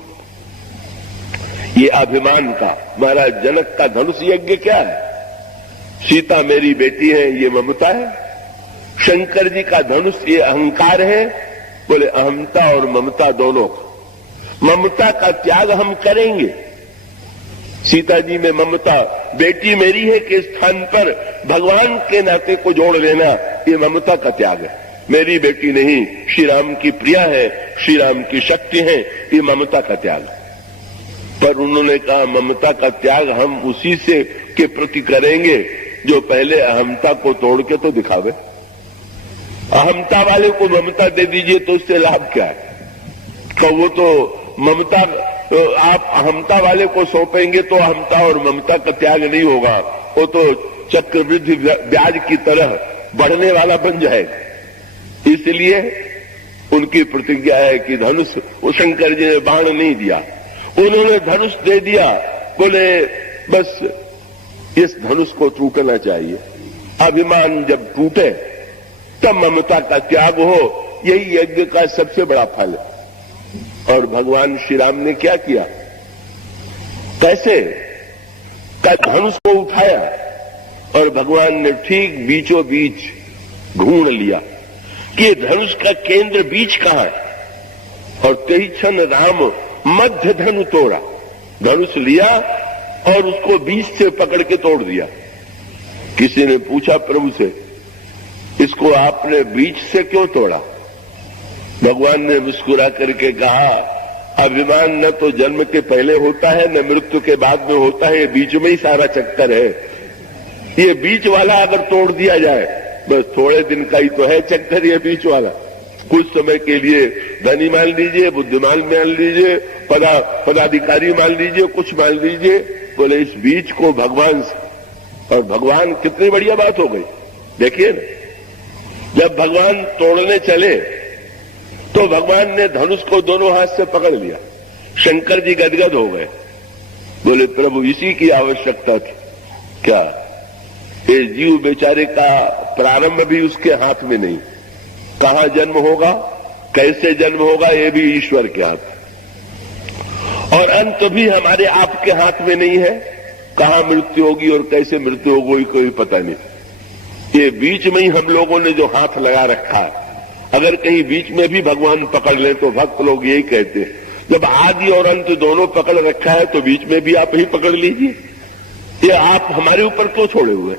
ये अभिमान का, महाराज जनक का धनुष यज्ञ क्या है? सीता मेरी बेटी है, ये ममता है। शंकर जी का धनुष ये अहंकार है। बोले अहमता और ममता दोनों। ममता का त्याग हम करेंगे। सीता जी में ममता, बेटी मेरी है के स्थान पर भगवान के नाते को जोड़ लेना, ये ममता का त्याग है। मेरी बेटी नहीं, श्री राम की प्रिया है, श्री राम की शक्ति है, ये ममता का त्याग। पर उन्होंने कहा ममता का त्याग हम उसी से के प्रति करेंगे जो पहले अहमता को तोड़ के तो दिखावे। अहमता वाले को ममता दे दीजिए तो उससे लाभ क्या है? तो वो तो ममता, आप अहमता वाले को सौंपेंगे तो अहमता और ममता का त्याग नहीं होगा, वो तो चक्रवृद्धि ब्याज की तरह बढ़ने वाला बन जाएगा। इसलिए उनकी प्रतिज्ञा है कि धनुष, वो शंकर जी ने बाण नहीं दिया, उन्होंने धनुष दे दिया। बोले बस इस धनुष को टूटना चाहिए। अभिमान जब टूटे तब ममता का त्याग हो, यही यज्ञ का सबसे बड़ा फल है। और भगवान श्री राम ने क्या किया? कैसे? का धनुष को उठाया और भगवान ने ठीक बीचों बीच ढूंढ लिया कि ये धनुष का केंद्र बीच कहां है, और तेही क्षण राम मध्य धनु तोड़ा। धनुष लिया और उसको बीच से पकड़ के तोड़ दिया। किसी ने पूछा प्रभु से, इसको आपने बीच से क्यों तोड़ा? भगवान ने मुस्कुरा करके कहा, अभिमान न तो जन्म के पहले होता है न मृत्यु के बाद में होता है, ये बीच में ही सारा चक्कर है। ये बीच वाला अगर तोड़ दिया जाए, बस थोड़े दिन का ही तो है चक्कर ये बीच वाला। कुछ समय के लिए धनी मान लीजिए, बुद्धिमान मान लीजिए, पदाधिकारी मान लीजिए, कुछ मान लीजिए, बोले इस बीच को भगवान, और भगवान कितनी बढ़िया बात हो गई। देखिए ना, जब भगवान तोड़ने चले तो भगवान ने धनुष को दोनों हाथ से पकड़ लिया। शंकर जी गदगद हो गए, बोले प्रभु इसी की आवश्यकता थी क्या? ये जीव बेचारे का प्रारंभ भी उसके हाथ में नहीं, कहां जन्म होगा, कैसे जन्म होगा, ये भी ईश्वर के हाथ, और अंत भी हमारे आपके हाथ में नहीं है। कहां मृत्यु होगी और कैसे मृत्यु होगी कोई पता नहीं। ये बीच में ही हम लोगों ने जो हाथ लगा रखा है, अगर कहीं बीच में भी भगवान पकड़ ले तो भक्त लोग यही कहते हैं, जब आदि और अंत दोनों पकड़ रखा है तो बीच में भी आप ही पकड़ लीजिए, ये आप हमारे ऊपर क्यों छोड़े हुए?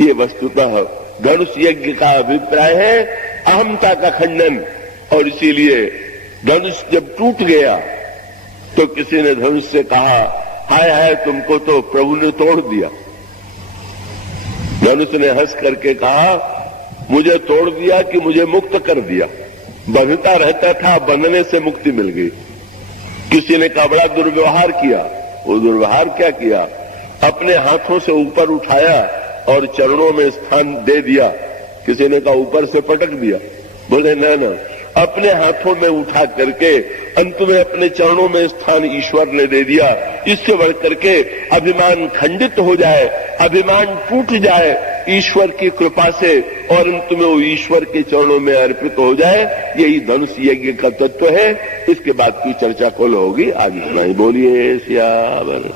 ये वस्तुतः धनुष यज्ञ का अभिप्राय है अहमता का खंडन, और इसीलिए धनुष जब टूट गया तो किसी ने धनुष से कहा, हाय हाय तुमको तो प्रभु ने तोड़ दिया। धनुष ने हंस करके कहा, मुझे तोड़ दिया कि मुझे मुक्त कर दिया? बंधता रहता था, बंधने से मुक्ति मिल गई। किसी ने कहा बड़ा दुर्व्यवहार किया। वो दुर्व्यवहार क्या किया? अपने हाथों से ऊपर उठाया और चरणों में स्थान दे दिया। किसी ने कहा ऊपर से पटक दिया। बोले ना ना, अपने हाथों में उठा करके अंत में अपने चरणों में स्थान ईश्वर ने दे दिया। इससे बढ़ करके अभिमान खंडित हो जाए, अभिमान टूट जाए ईश्वर की कृपा से, और अंत में वो ईश्वर के चरणों में अर्पित हो जाए, यही धनुष यज्ञ का तत्व है। इसके बाद की चर्चा कल होगी, आगे सुनाई। बोलिए सियावर।